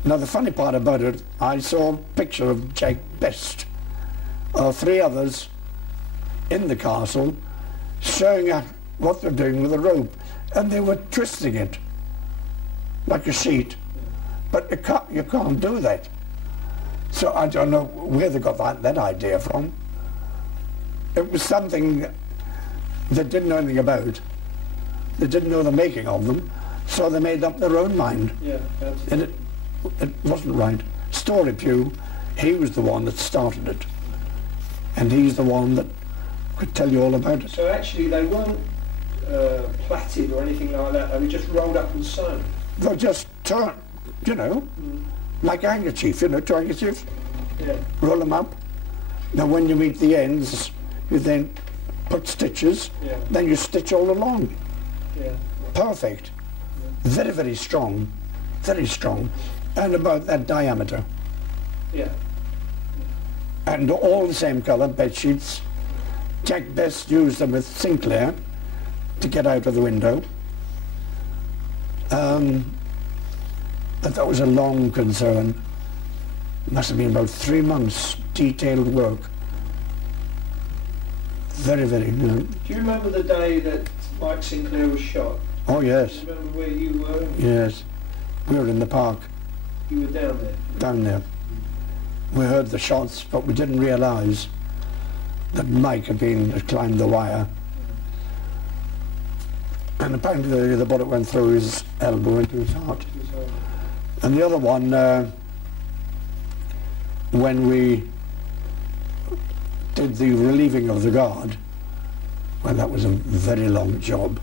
Now the funny part about it, I saw a picture of Jack Best, 3 others in the castle, showing what they're doing with the rope, and they were twisting it like a sheet, but you can't do that. So I don't know where they got that idea from. It was something they didn't know anything about. They didn't know the making of them, so they made up their own mind. Yeah, and it wasn't right. Story Pugh, he was the one that started it, and he's the one that could tell you all about it. So actually they weren't plaited or anything like that, they were just rolled up and sewn? They just turn, you know, like a handkerchief, you know, 2 handkerchiefs. Yeah. Roll them up. Now when you meet the ends, you then put stitches, then you stitch all along. Yeah. Perfect. Very, very strong, and about that diameter. Yeah. And all the same colour, bed sheets. Jack Best used them with Sinclair to get out of the window. But that was a long concern. Must have been about 3 months detailed work. Very, very. Do you remember the day that Mike Sinclair was shot? Oh yes. Do you remember where you were? Yes. We were in the park. You were down there? Down there. We heard the shots, but we didn't realise that Mike had climbed the wire. And apparently the bullet went through his elbow into his heart. And the other one, when we did the relieving of the guard, well, that was a very long job.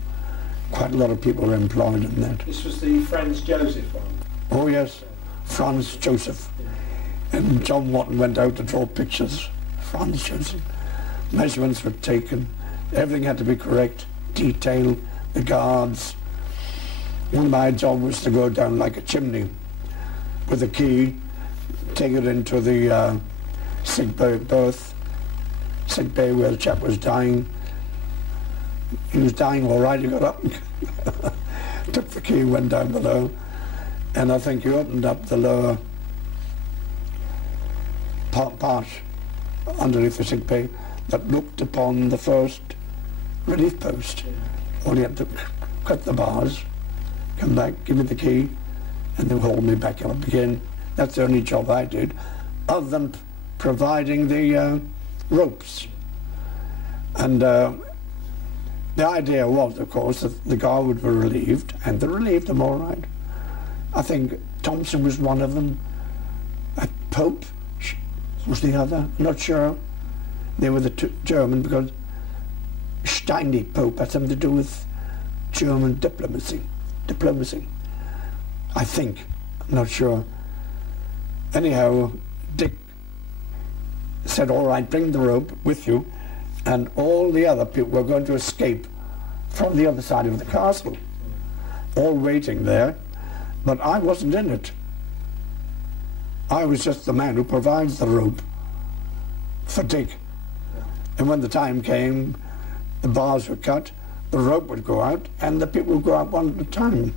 Quite a lot of people were employed in that. This was the Franz Joseph one? Oh yes, Franz Joseph. Yeah. And John Watton went out to draw pictures. Franz Joseph. Measurements were taken. Everything had to be correct. Detail, the guards. One of my jobs was to go down like a chimney with a key, take it into the sick bay berth, sick bay where the chap was dying. He was dying all right, he got up and took the key, went down below, and I think he opened up the lower part underneath the sick bay that looked upon the first relief post. All he had to cut the bars, come back, give me the key, and then hold me back up again. That's the only job I did, other than providing the ropes. And the idea was, of course, that the guard were relieved, and they relieved them all right. I think Thompson was one of them. Pope was the other, not sure. They were the German, because Steinlich Pope had something to do with German diplomacy. I think, I'm not sure. Anyhow, Dick said, all right, bring the rope with you, and all the other people were going to escape from the other side of the castle, all waiting there, but I wasn't in it. I was just the man who provides the rope for Dick. And when the time came, the bars were cut, the rope would go out, and the people would go out one at a time.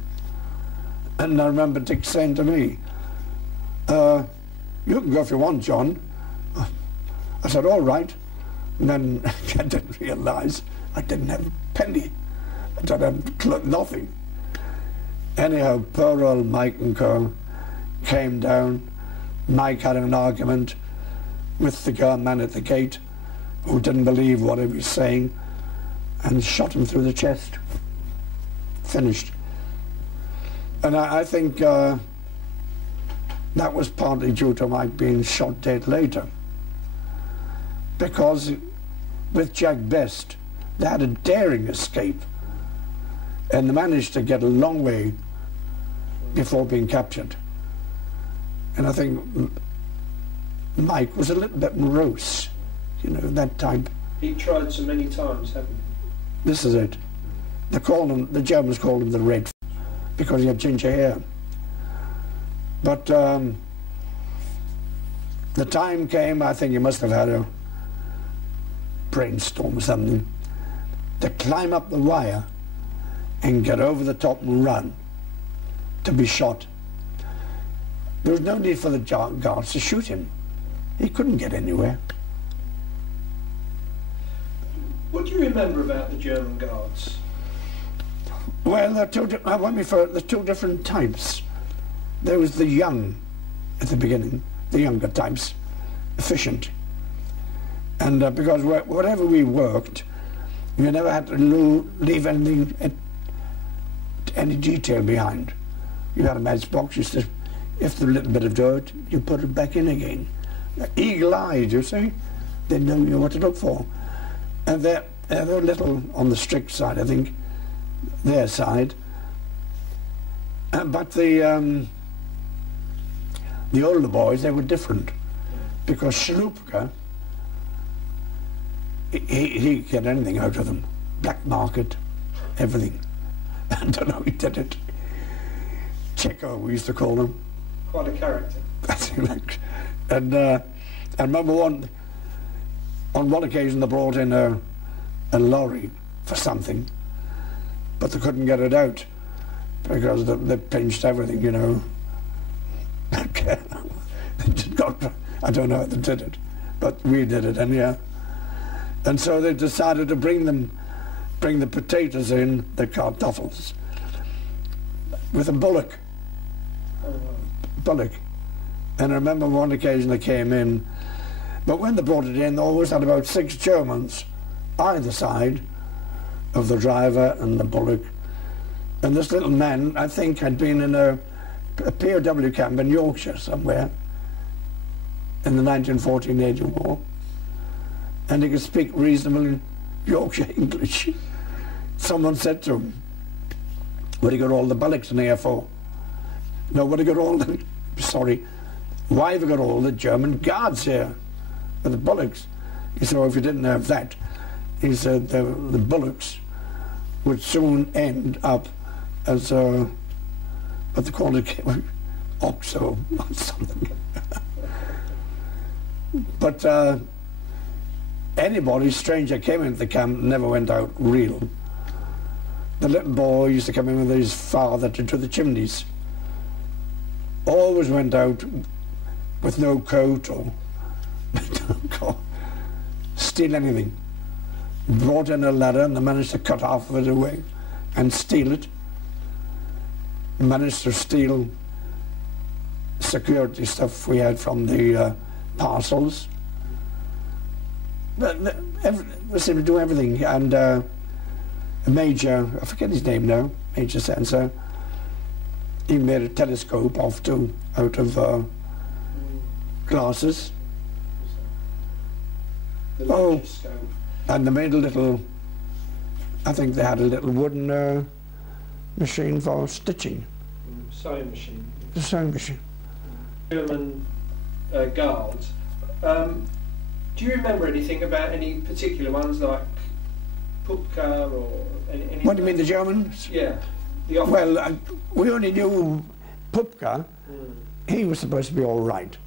And I remember Dick saying to me, you can go if you want, John. I said, all right. And then I didn't realise I didn't have a penny. I didn't have nothing. Anyhow, poor old Mike and Co. came down. Mike had an argument with the gunman at the gate, who didn't believe what he was saying, and shot him through the chest. Finished. And I think that was partly due to Mike being shot dead later, because with Jack Best they had a daring escape, and they managed to get a long way before being captured. And I think Mike was a little bit morose, you know, that type. He tried so many times, haven't he? This is it. They called him, the Germans called him the Red, because he had ginger hair. But the time came, I think he must have had a brainstorm or something, to climb up the wire and get over the top and run, to be shot. There was no need for the guards to shoot him. He couldn't get anywhere. What do you remember about the German guards? Well, there are two different types. There was the young at the beginning, the younger types, efficient. And because wherever we worked, you never had to leave anything, any detail behind. You had a matchbox, if there's a little bit of dirt, you put it back in again. Eagle-eyed, you see? They knew what to look for. And they're a little on the strict side, I think, their side. But the older boys, they were different. Because Schlupke, he get anything out of them. Black market, everything. I don't know, he did it. Checo, we used to call him. Quite a character. And I remember on one occasion they brought in a lorry for something, but they couldn't get it out because they pinched everything, you know. I don't know how they did it, but we did it anyhow. And so they decided to bring the potatoes in, the kartoffels, with a bullock. Bullock. And I remember one occasion they came in, but when they brought it in, they always had about 6 Germans either side of the driver and the bullock. And this little man, I think, had been in a POW camp in Yorkshire somewhere in the 1914 Asian War, and he could speak reasonable Yorkshire English. Someone said to him, "What do you got all the bullocks in here for?" "No, what do you got all the..." "Sorry, why have you got all the German guards here with the bullocks?" He said, "Well, if you didn't have that," he said, the bullocks would soon end up as what they called it, ox or something. But anybody, stranger, came into the camp never went out real. The little boy used to come in with his father to do the chimneys. Always went out with no coat or steal anything. Brought in a ladder and they managed to cut half of it away and steal it. Managed to steal security stuff we had from the parcels. But we seemed to do everything. And a major, I forget his name now, Major Sensor, he made a telescope out of glasses. The and they made a little, I think they had a little wooden machine for stitching. Sewing machine. The sewing machine. German guards. Do you remember anything about any particular ones, like Pupka or any? What do you mean, the Germans? Yeah. The well, we only knew Pupka. He was supposed to be all right.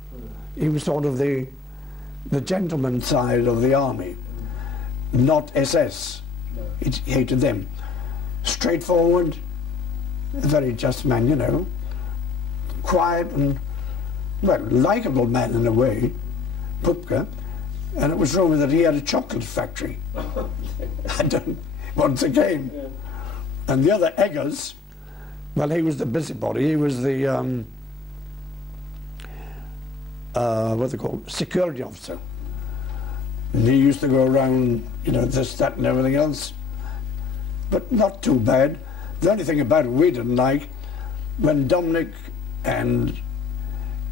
He was sort of the gentleman side of the army, not SS. No. He hated them. Straightforward, a very just man, you know. Quiet and, well, likeable man in a way, Pupka. And it was rumored that he had a chocolate factory. Once again. Yeah. And the other Eggers, well, he was the busybody. He was the, what they call security officer. And he used to go around, you know, this, that, and everything else. But not too bad. The only thing about it we didn't like, when Dominic and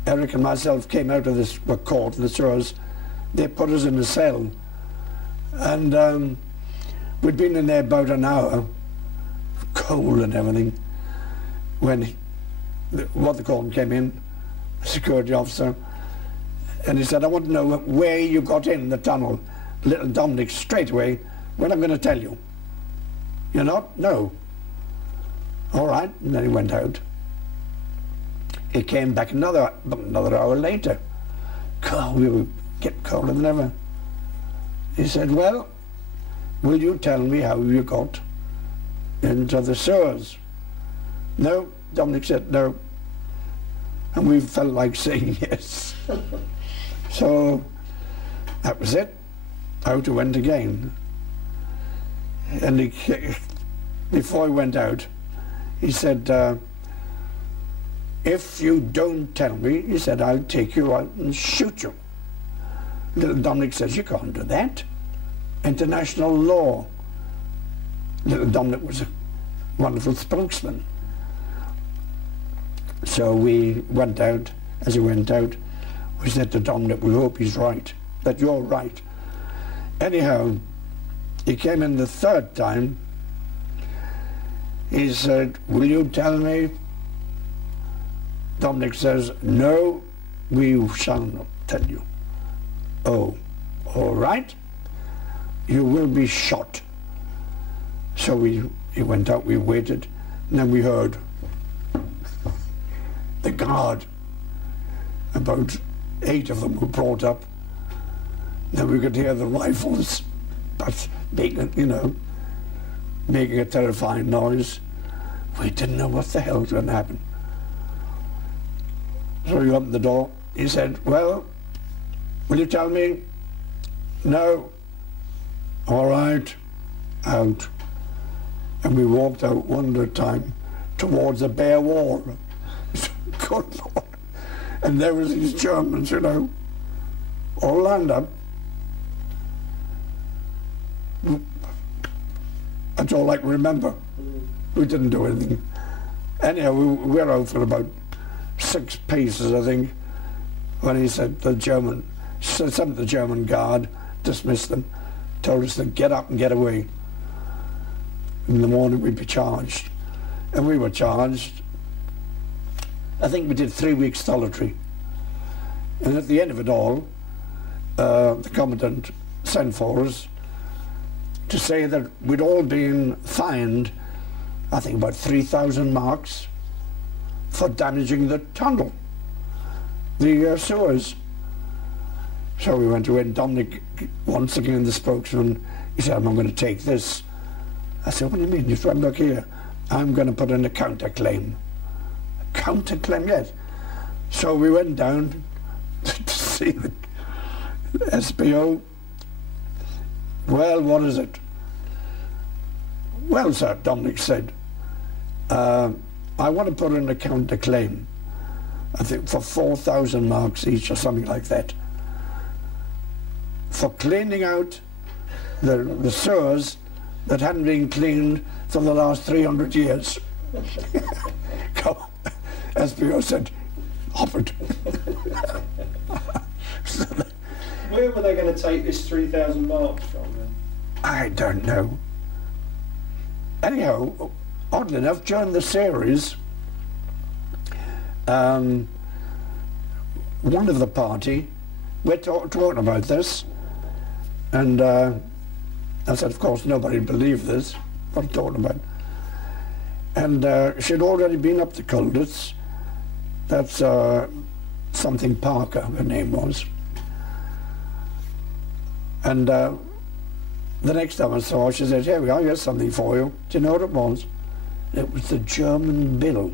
Eric and myself came out of this court and saw us, they put us in a cell. And we'd been in there about an hour, cold and everything, when what they called came in, a security officer, and he said, "I want to know where you got in the tunnel." Little Dominic straight away, "Well, I'm going to tell you." "You're not?" "No." "All right." And then he went out. He came back another hour later. God, we were getting colder than ever. He said, "Well, will you tell me how you got into the sewers? No, Dominic said no. And we felt like saying yes. So that was it. Out we went again. And before he went out, he said, if you don't tell me, he said, I'll take you out and shoot you. Little Dominic says, you can't do that. International law. Little Dominic was a wonderful spokesman. So we went out. As he went out, we said to Dominic, we hope he's right, that you're right. Anyhow, he came in the third time. He said, will you tell me? Dominic says, no, we shall not tell you. Oh, all right. You will be shot. So he went out, we waited, and then we heard the guard. About 8 of them were brought up. Then we could hear the rifles, but making, you know, making a terrifying noise. We didn't know what the hell was going to happen. So he opened the door. He said, well, will you tell me? No. All right. Out. And we walked out one at a time towards a bare wall. Good Lord. And there was these Germans, you know, all lined up. That's all I can remember. We didn't do anything. Anyhow, we were out for about 6 paces, I think, when he said the German, some of the German guard dismissed them, told us to get up and get away. In the morning we'd be charged. And we were charged. I think we did 3 weeks solitary. And at the end of it all, the commandant sent for us to say that we'd all been fined, I think about 3,000 marks for damaging the tunnel, the sewers. So we went to it. Dominic, once again the spokesman, he said, I'm not going to take this. I said, what do you mean? He said, look here, I'm going to put in a counterclaim. A counterclaim, yes. So we went down to see the SPO. Well, what is it? Well, sir, Dominic said, I want to put in a counterclaim, I think for 4,000 marks each or something like that, for cleaning out the sewers that hadn't been cleaned for the last 300 years. SPO said, offered. Where were they going to take this 3,000 marks from then? I don't know. Anyhow, oddly enough, during the series, one of the party, we're talking about this, and I said, of course, nobody believed this, what I'm talking about. And she'd already been up to Colditz. That's something Parker, her name was. And the next time I saw her, she said, here we are, here's something for you. Do you know what it was? It was the German bill.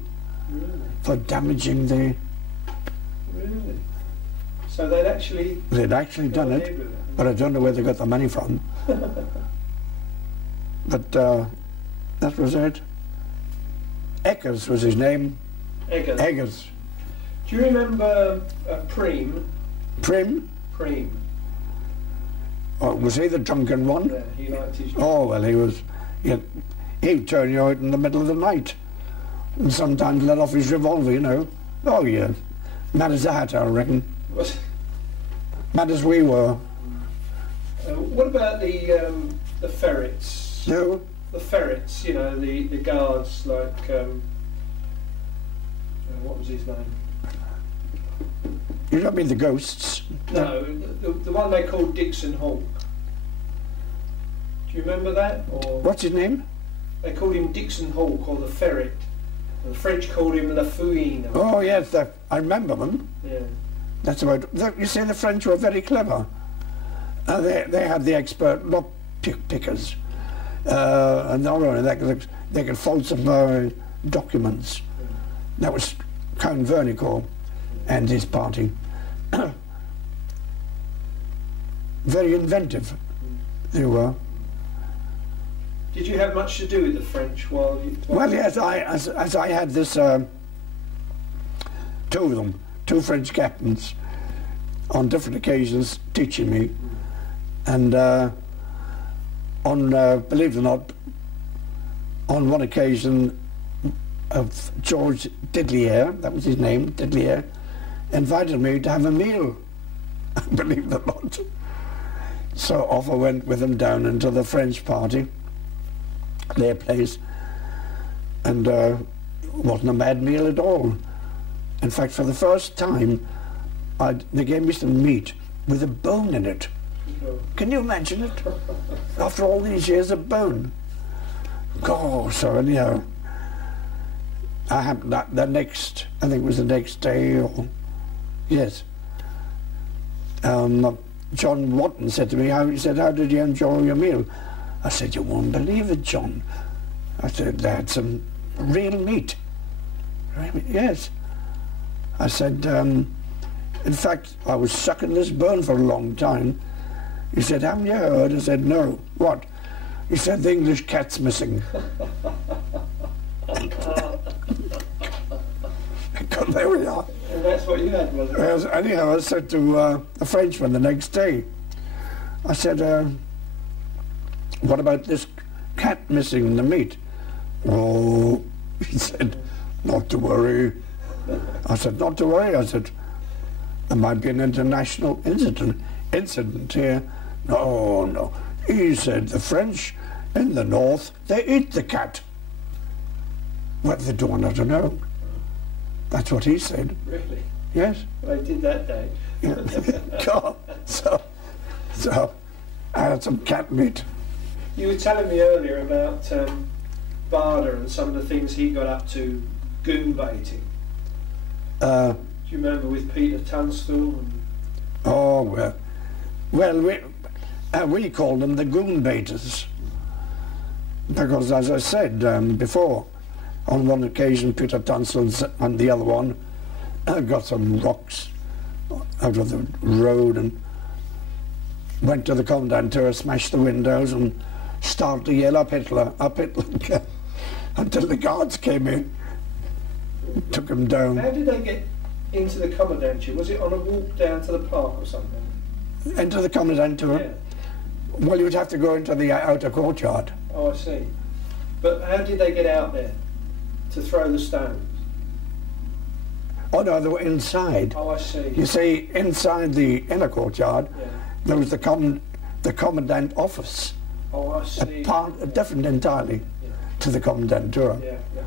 Really? For damaging the... Really? So they'd actually... They'd actually done it, but I don't know where they got the money from. But that was it. Eggers was his name. Eggers. Eggers. Do you remember Preem? Prim? Preem. Oh, was he the drunken one? Yeah, he liked his... Oh, well, he was... He'd turn you out in the middle of the night and sometimes let off his revolver, you know. Oh, yeah. Mad as a hat, I reckon. Mad as we were. What about the ferrets? No? The ferrets, you know, the guards, like... what was his name? You don't mean the ghosts? No, the one they called Dixon Hawk. Do you remember that? Or what's his name? They called him Dixon Hawk, or the Ferret. The French called him La Fouine. Oh yes, I remember them. Yeah. That's about. You see, the French were very clever. They had the expert pickers. And not only that, they could falsify documents. That was Count Vernicourt and his party. Very inventive they were. Did you have much to do with the French while you... Well, yes, as I had this, two of them, two French captains, on different occasions teaching me, and believe it or not, on one occasion, of George Didlier, that was his name, Didlier, invited me to have a meal, believe it or not. So off I went with him down into the French party, their place, and wasn't a mad meal at all. In fact, for the first time, they gave me some meat with a bone in it. Can you imagine it? After all these years, a bone. Oh, so anyhow, I happened that the next, I think it was the next day, or yes. John Watton said to me, how did you enjoy your meal? I said, you won't believe it, John. I said, they had some real meat. Yes. I said, in fact, I was sucking this bone for a long time. He said, haven't you heard? I said, no. What? He said, the English cat's missing. God, there we are. And that's what you had, wasn't it? Anyhow, I said to a Frenchman the next day, I said, what about this cat missing the meat? Oh, he said, not to worry. I said, not to worry. I said, there might be an international incident here. No, no. He said, the French in the north, they eat the cat. What they do, I don't know. That's what he said. Really? Yes. Well, I did that day. Yeah. God. So I had some cat meat. You were telling me earlier about Barder and some of the things he got up to goon baiting. Do you remember with Peter Tunstall? And... Oh, well, we called them the goon baiters. Because, as I said before, on one occasion, Peter Tunstall and the other one got some rocks out of the road and went to the commandantur, smashed the windows and started to yell, up Hitler, until the guards came in, took him down. How did they get into the commandantur? Was it on a walk down to the park or something? Into the commandantur? Yeah. Well, you'd have to go into the outer courtyard. Oh, I see. But how did they get out there to throw the stones? Oh no, they were inside. Oh, I see. You see, inside the inner courtyard, yeah. there was the commandant office. Oh, I see. Different entirely yeah. to the commandantur. Yeah, yeah.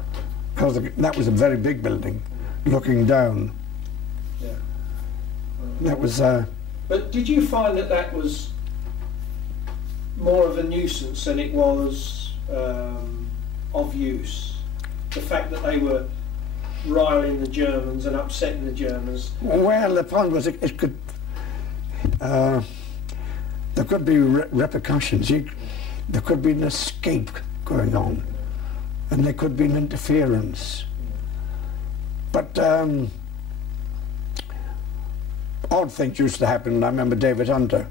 Because that was a very big building, looking down. Yeah. That was... But did you find that that was more of a nuisance than it was of use? The fact that they were riling the Germans and upsetting the Germans? Well, the point was it could... there could be repercussions. There could be an escape going on. And there could be an interference. But odd things used to happen. I remember David Hunter.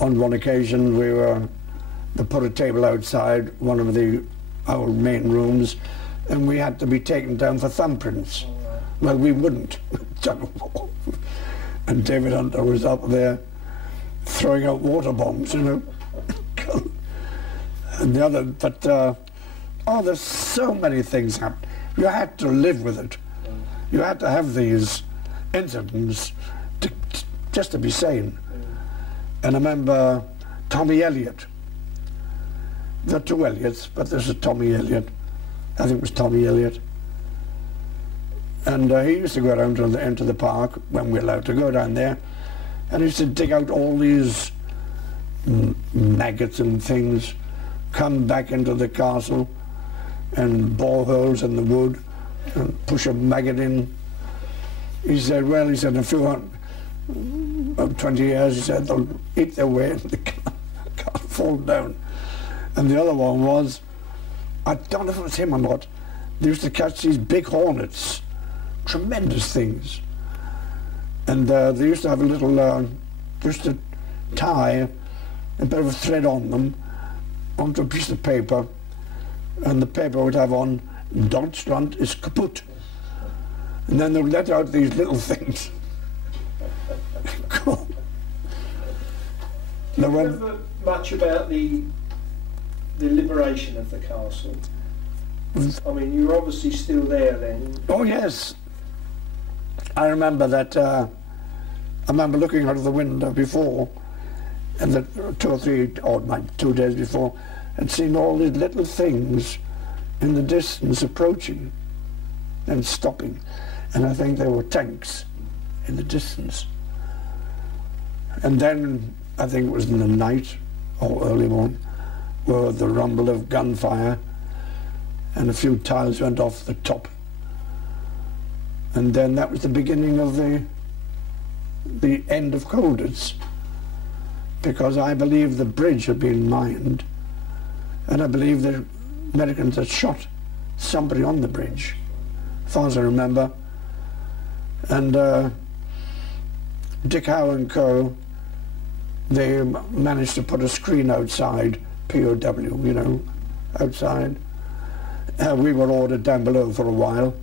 On one occasion, they put a table outside one of our main rooms, and we had to be taken down for thumbprints. Well, we wouldn't. And David Hunter was up there throwing out water bombs, you know. And the other, but oh, there's so many things happen. You had to live with it. You had to have these incidents just to be sane. And I remember Tommy Elliot. There are two Elliots, but there's a Tommy Elliot. I think it was Tommy Elliot. And he used to go around into the park when we were allowed to go down there, and he used to dig out all these maggots and things, come back into the castle and bore holes in the wood and push a maggot in. He said, well, he said, if you want about 20 years, he said, they'll eat their way into the castle. fallen down. And the other one was, I don't know if it was him or not, they used to catch these big hornets, tremendous things. And they used to have a little, they used to tie a bit of a thread on them onto a piece of paper, and the paper would have on, Deutschland is kaputt. And then they would let out these little things. Cool. Do you remember much about the liberation of the castle? I mean, you were obviously still there then. Oh yes. I remember that, I remember looking out of the window before, and the 2 or 3, or like 2 days before, and seeing all these little things in the distance approaching and stopping. And I think there were tanks in the distance. And then, I think it was in the night, or early morning, where the rumble of gunfire, and a few tiles went off the top. And then that was the beginning of the end of Colditz, because I believe the bridge had been mined, and I believe the Americans had shot somebody on the bridge, as far as I remember. And Dick Howe and Co., they managed to put a screen outside, POW, you know, outside. We were ordered down below for a while,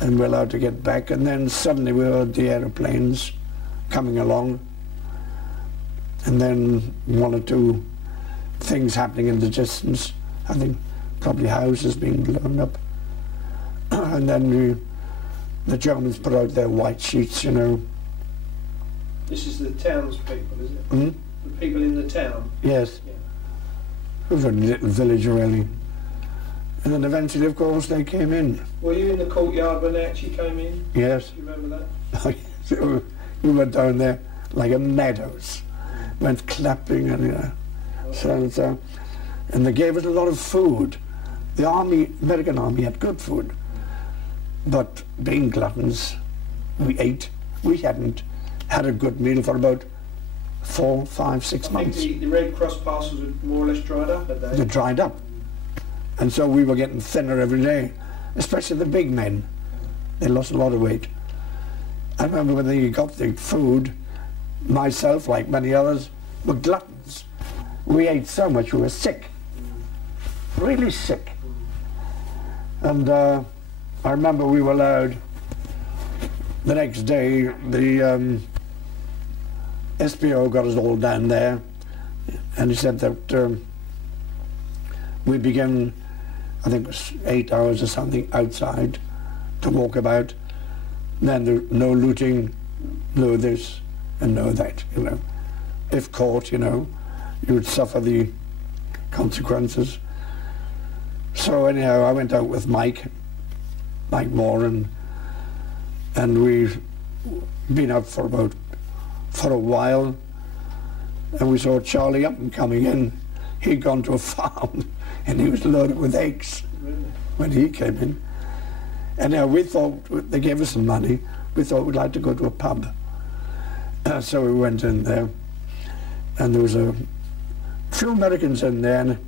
and we're allowed to get back, and then suddenly we heard the aeroplanes coming along, and then 1 or 2 things happening in the distance. I think probably houses being blown up. And then the Germans put out their white sheets, you know. This is the townspeople, is it? Mm? The people in the town? Yes. Yeah. It was a little village, really. And then eventually, of course, they came in. Were you in the courtyard when they actually came in? Yes. Do you remember that? We went down there like a meadows. Went clapping and, you know. So, and they gave us a lot of food. The army, American army, had good food. But being gluttons, we ate. We hadn't had a good meal for about 4, 5, 6 months. I think the Red Cross parcels were more or less dried up, had they? They dried up. And so we were getting thinner every day, especially the big men. They lost a lot of weight. I remember when they got the food, myself, like many others, were gluttons. We ate so much we were sick, really sick. And I remember we were allowed, the next day, the SPO got us all down there, and he said that we began, I think it was 8 hours or something, outside to walk about. Then there, no looting, no this and no that, you know. If caught, you know, you would suffer the consequences. So anyhow, I went out with Mike Moore, and we've been out for a while, and we saw Charlie Upton coming in. He'd gone to a farm, and he was loaded with eggs when he came in. Anyhow, we thought, they gave us some money, we thought we'd like to go to a pub. So we went in there, and there was a few Americans in there, and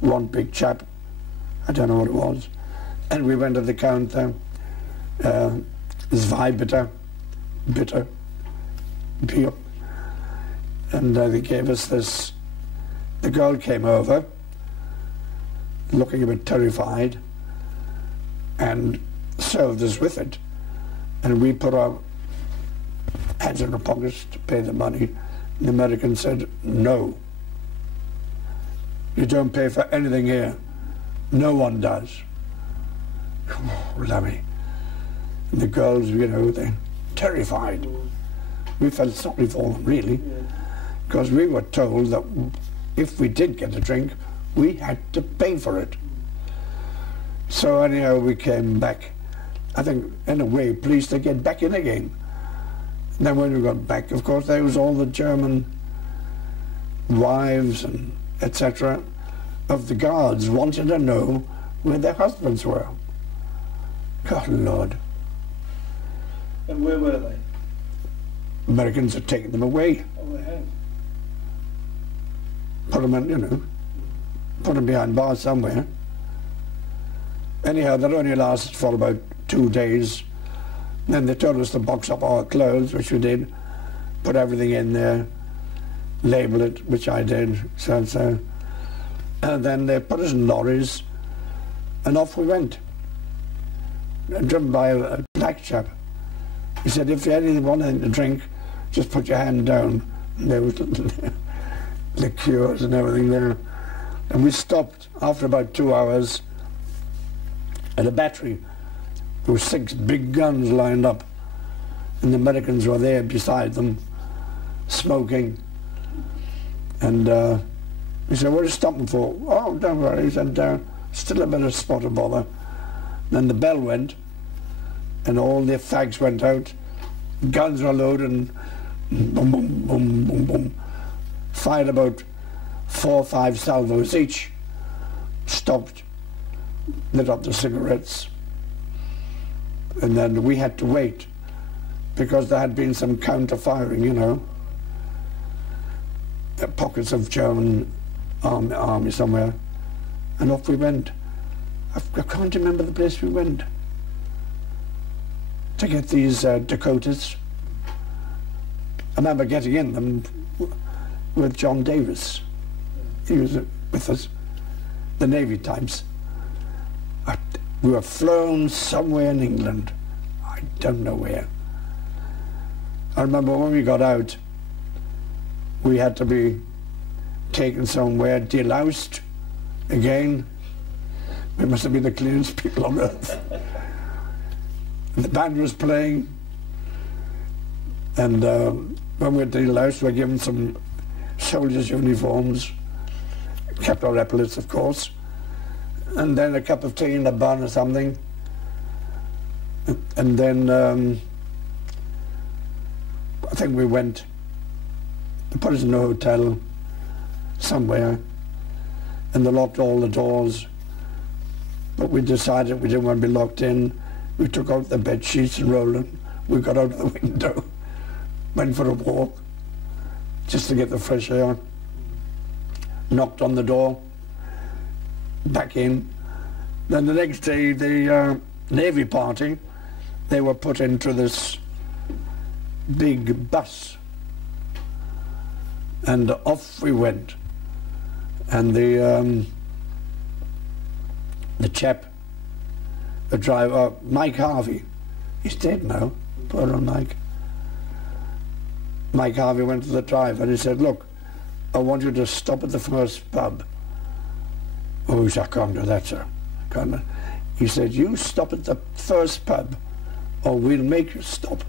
one big chap, I don't know what it was, and we went to the counter, Zwei bitter beer, and they gave us this. The girl came over, looking a bit terrified, and served us with it, and we put our hands in our pockets to pay the money. The American said, no, you don't pay for anything here. No one does. Oh, lummy. And the girls, you know, they're terrified. We felt sorry for them, really, because we were told that if we did get a drink, we had to pay for it. So anyhow, we came back, I think, in a way, pleased to get back in again. And then when we got back, of course, there was all the German wives and etc. of the guards wanting to know where their husbands were. God Lord. And where were they? Americans had taken them away. Oh, they had. put them in, you know, put them behind bars somewhere. Anyhow, that only lasted for about 2 days. Then they told us to box up our clothes, which we did, put everything in there, label it, which I did, so. And then they put us in lorries, and off we went. Driven by a black chap. He said, if you had want anything to drink, just put your hand down. And there was liqueurs and everything there. And we stopped after about 2 hours at a battery. There were 6 big guns lined up, and the Americans were there beside them, smoking. And he said, what are you stopping for? Oh, don't worry. He said, still a bit of spot of bother. Then the bell went, and all the fags went out. Guns were loaded, and boom, boom, boom, boom, boom. Fired about 4 or 5 salvos each. Stopped, lit up the cigarettes. And then we had to wait, because there had been some counter-firing, you know. Pockets of German army somewhere. And off we went. I can't remember the place we went to get these Dakotas. I remember getting in them with John Davis. He was with us, the Navy types. We were flown somewhere in England. I don't know where. I remember when we got out, we had to be taken somewhere, deloused again. We must have been the cleanest people on earth. And the band was playing, and when we were deloused, we were given some soldiers' uniforms, kept our epaulets, of course, and then a cup of tea and a bun or something. And then I think we went, they put us in a hotel somewhere, and they locked all the doors. But we decided we didn't want to be locked in. We took out the bed sheets and rolled them. We got out of the window, went for a walk, just to get the fresh air. Knocked on the door, back in. Then the next day, the Navy party, they were put into this big bus. And off we went. And the chap, the driver, Mike Harvey, he's dead now, poor old Mike. Mike Harvey went to the driver and he said, look, I want you to stop at the first pub. Oh, he said, I can't do that, sir. Can't. He said, you stop at the first pub or we'll make you stop.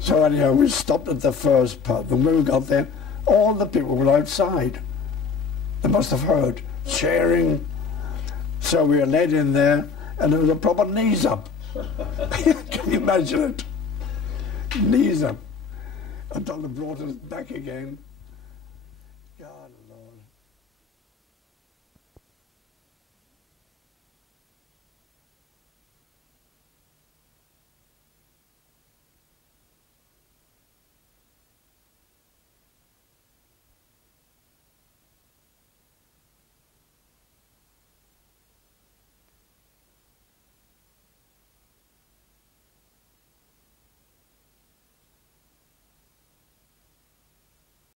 So anyhow, we stopped at the first pub, and when we got there, all the people were outside. They must have heard cheering. So we were led in there, and there was a proper knees up. Can you imagine it? Knees up. Until they brought us back again. God.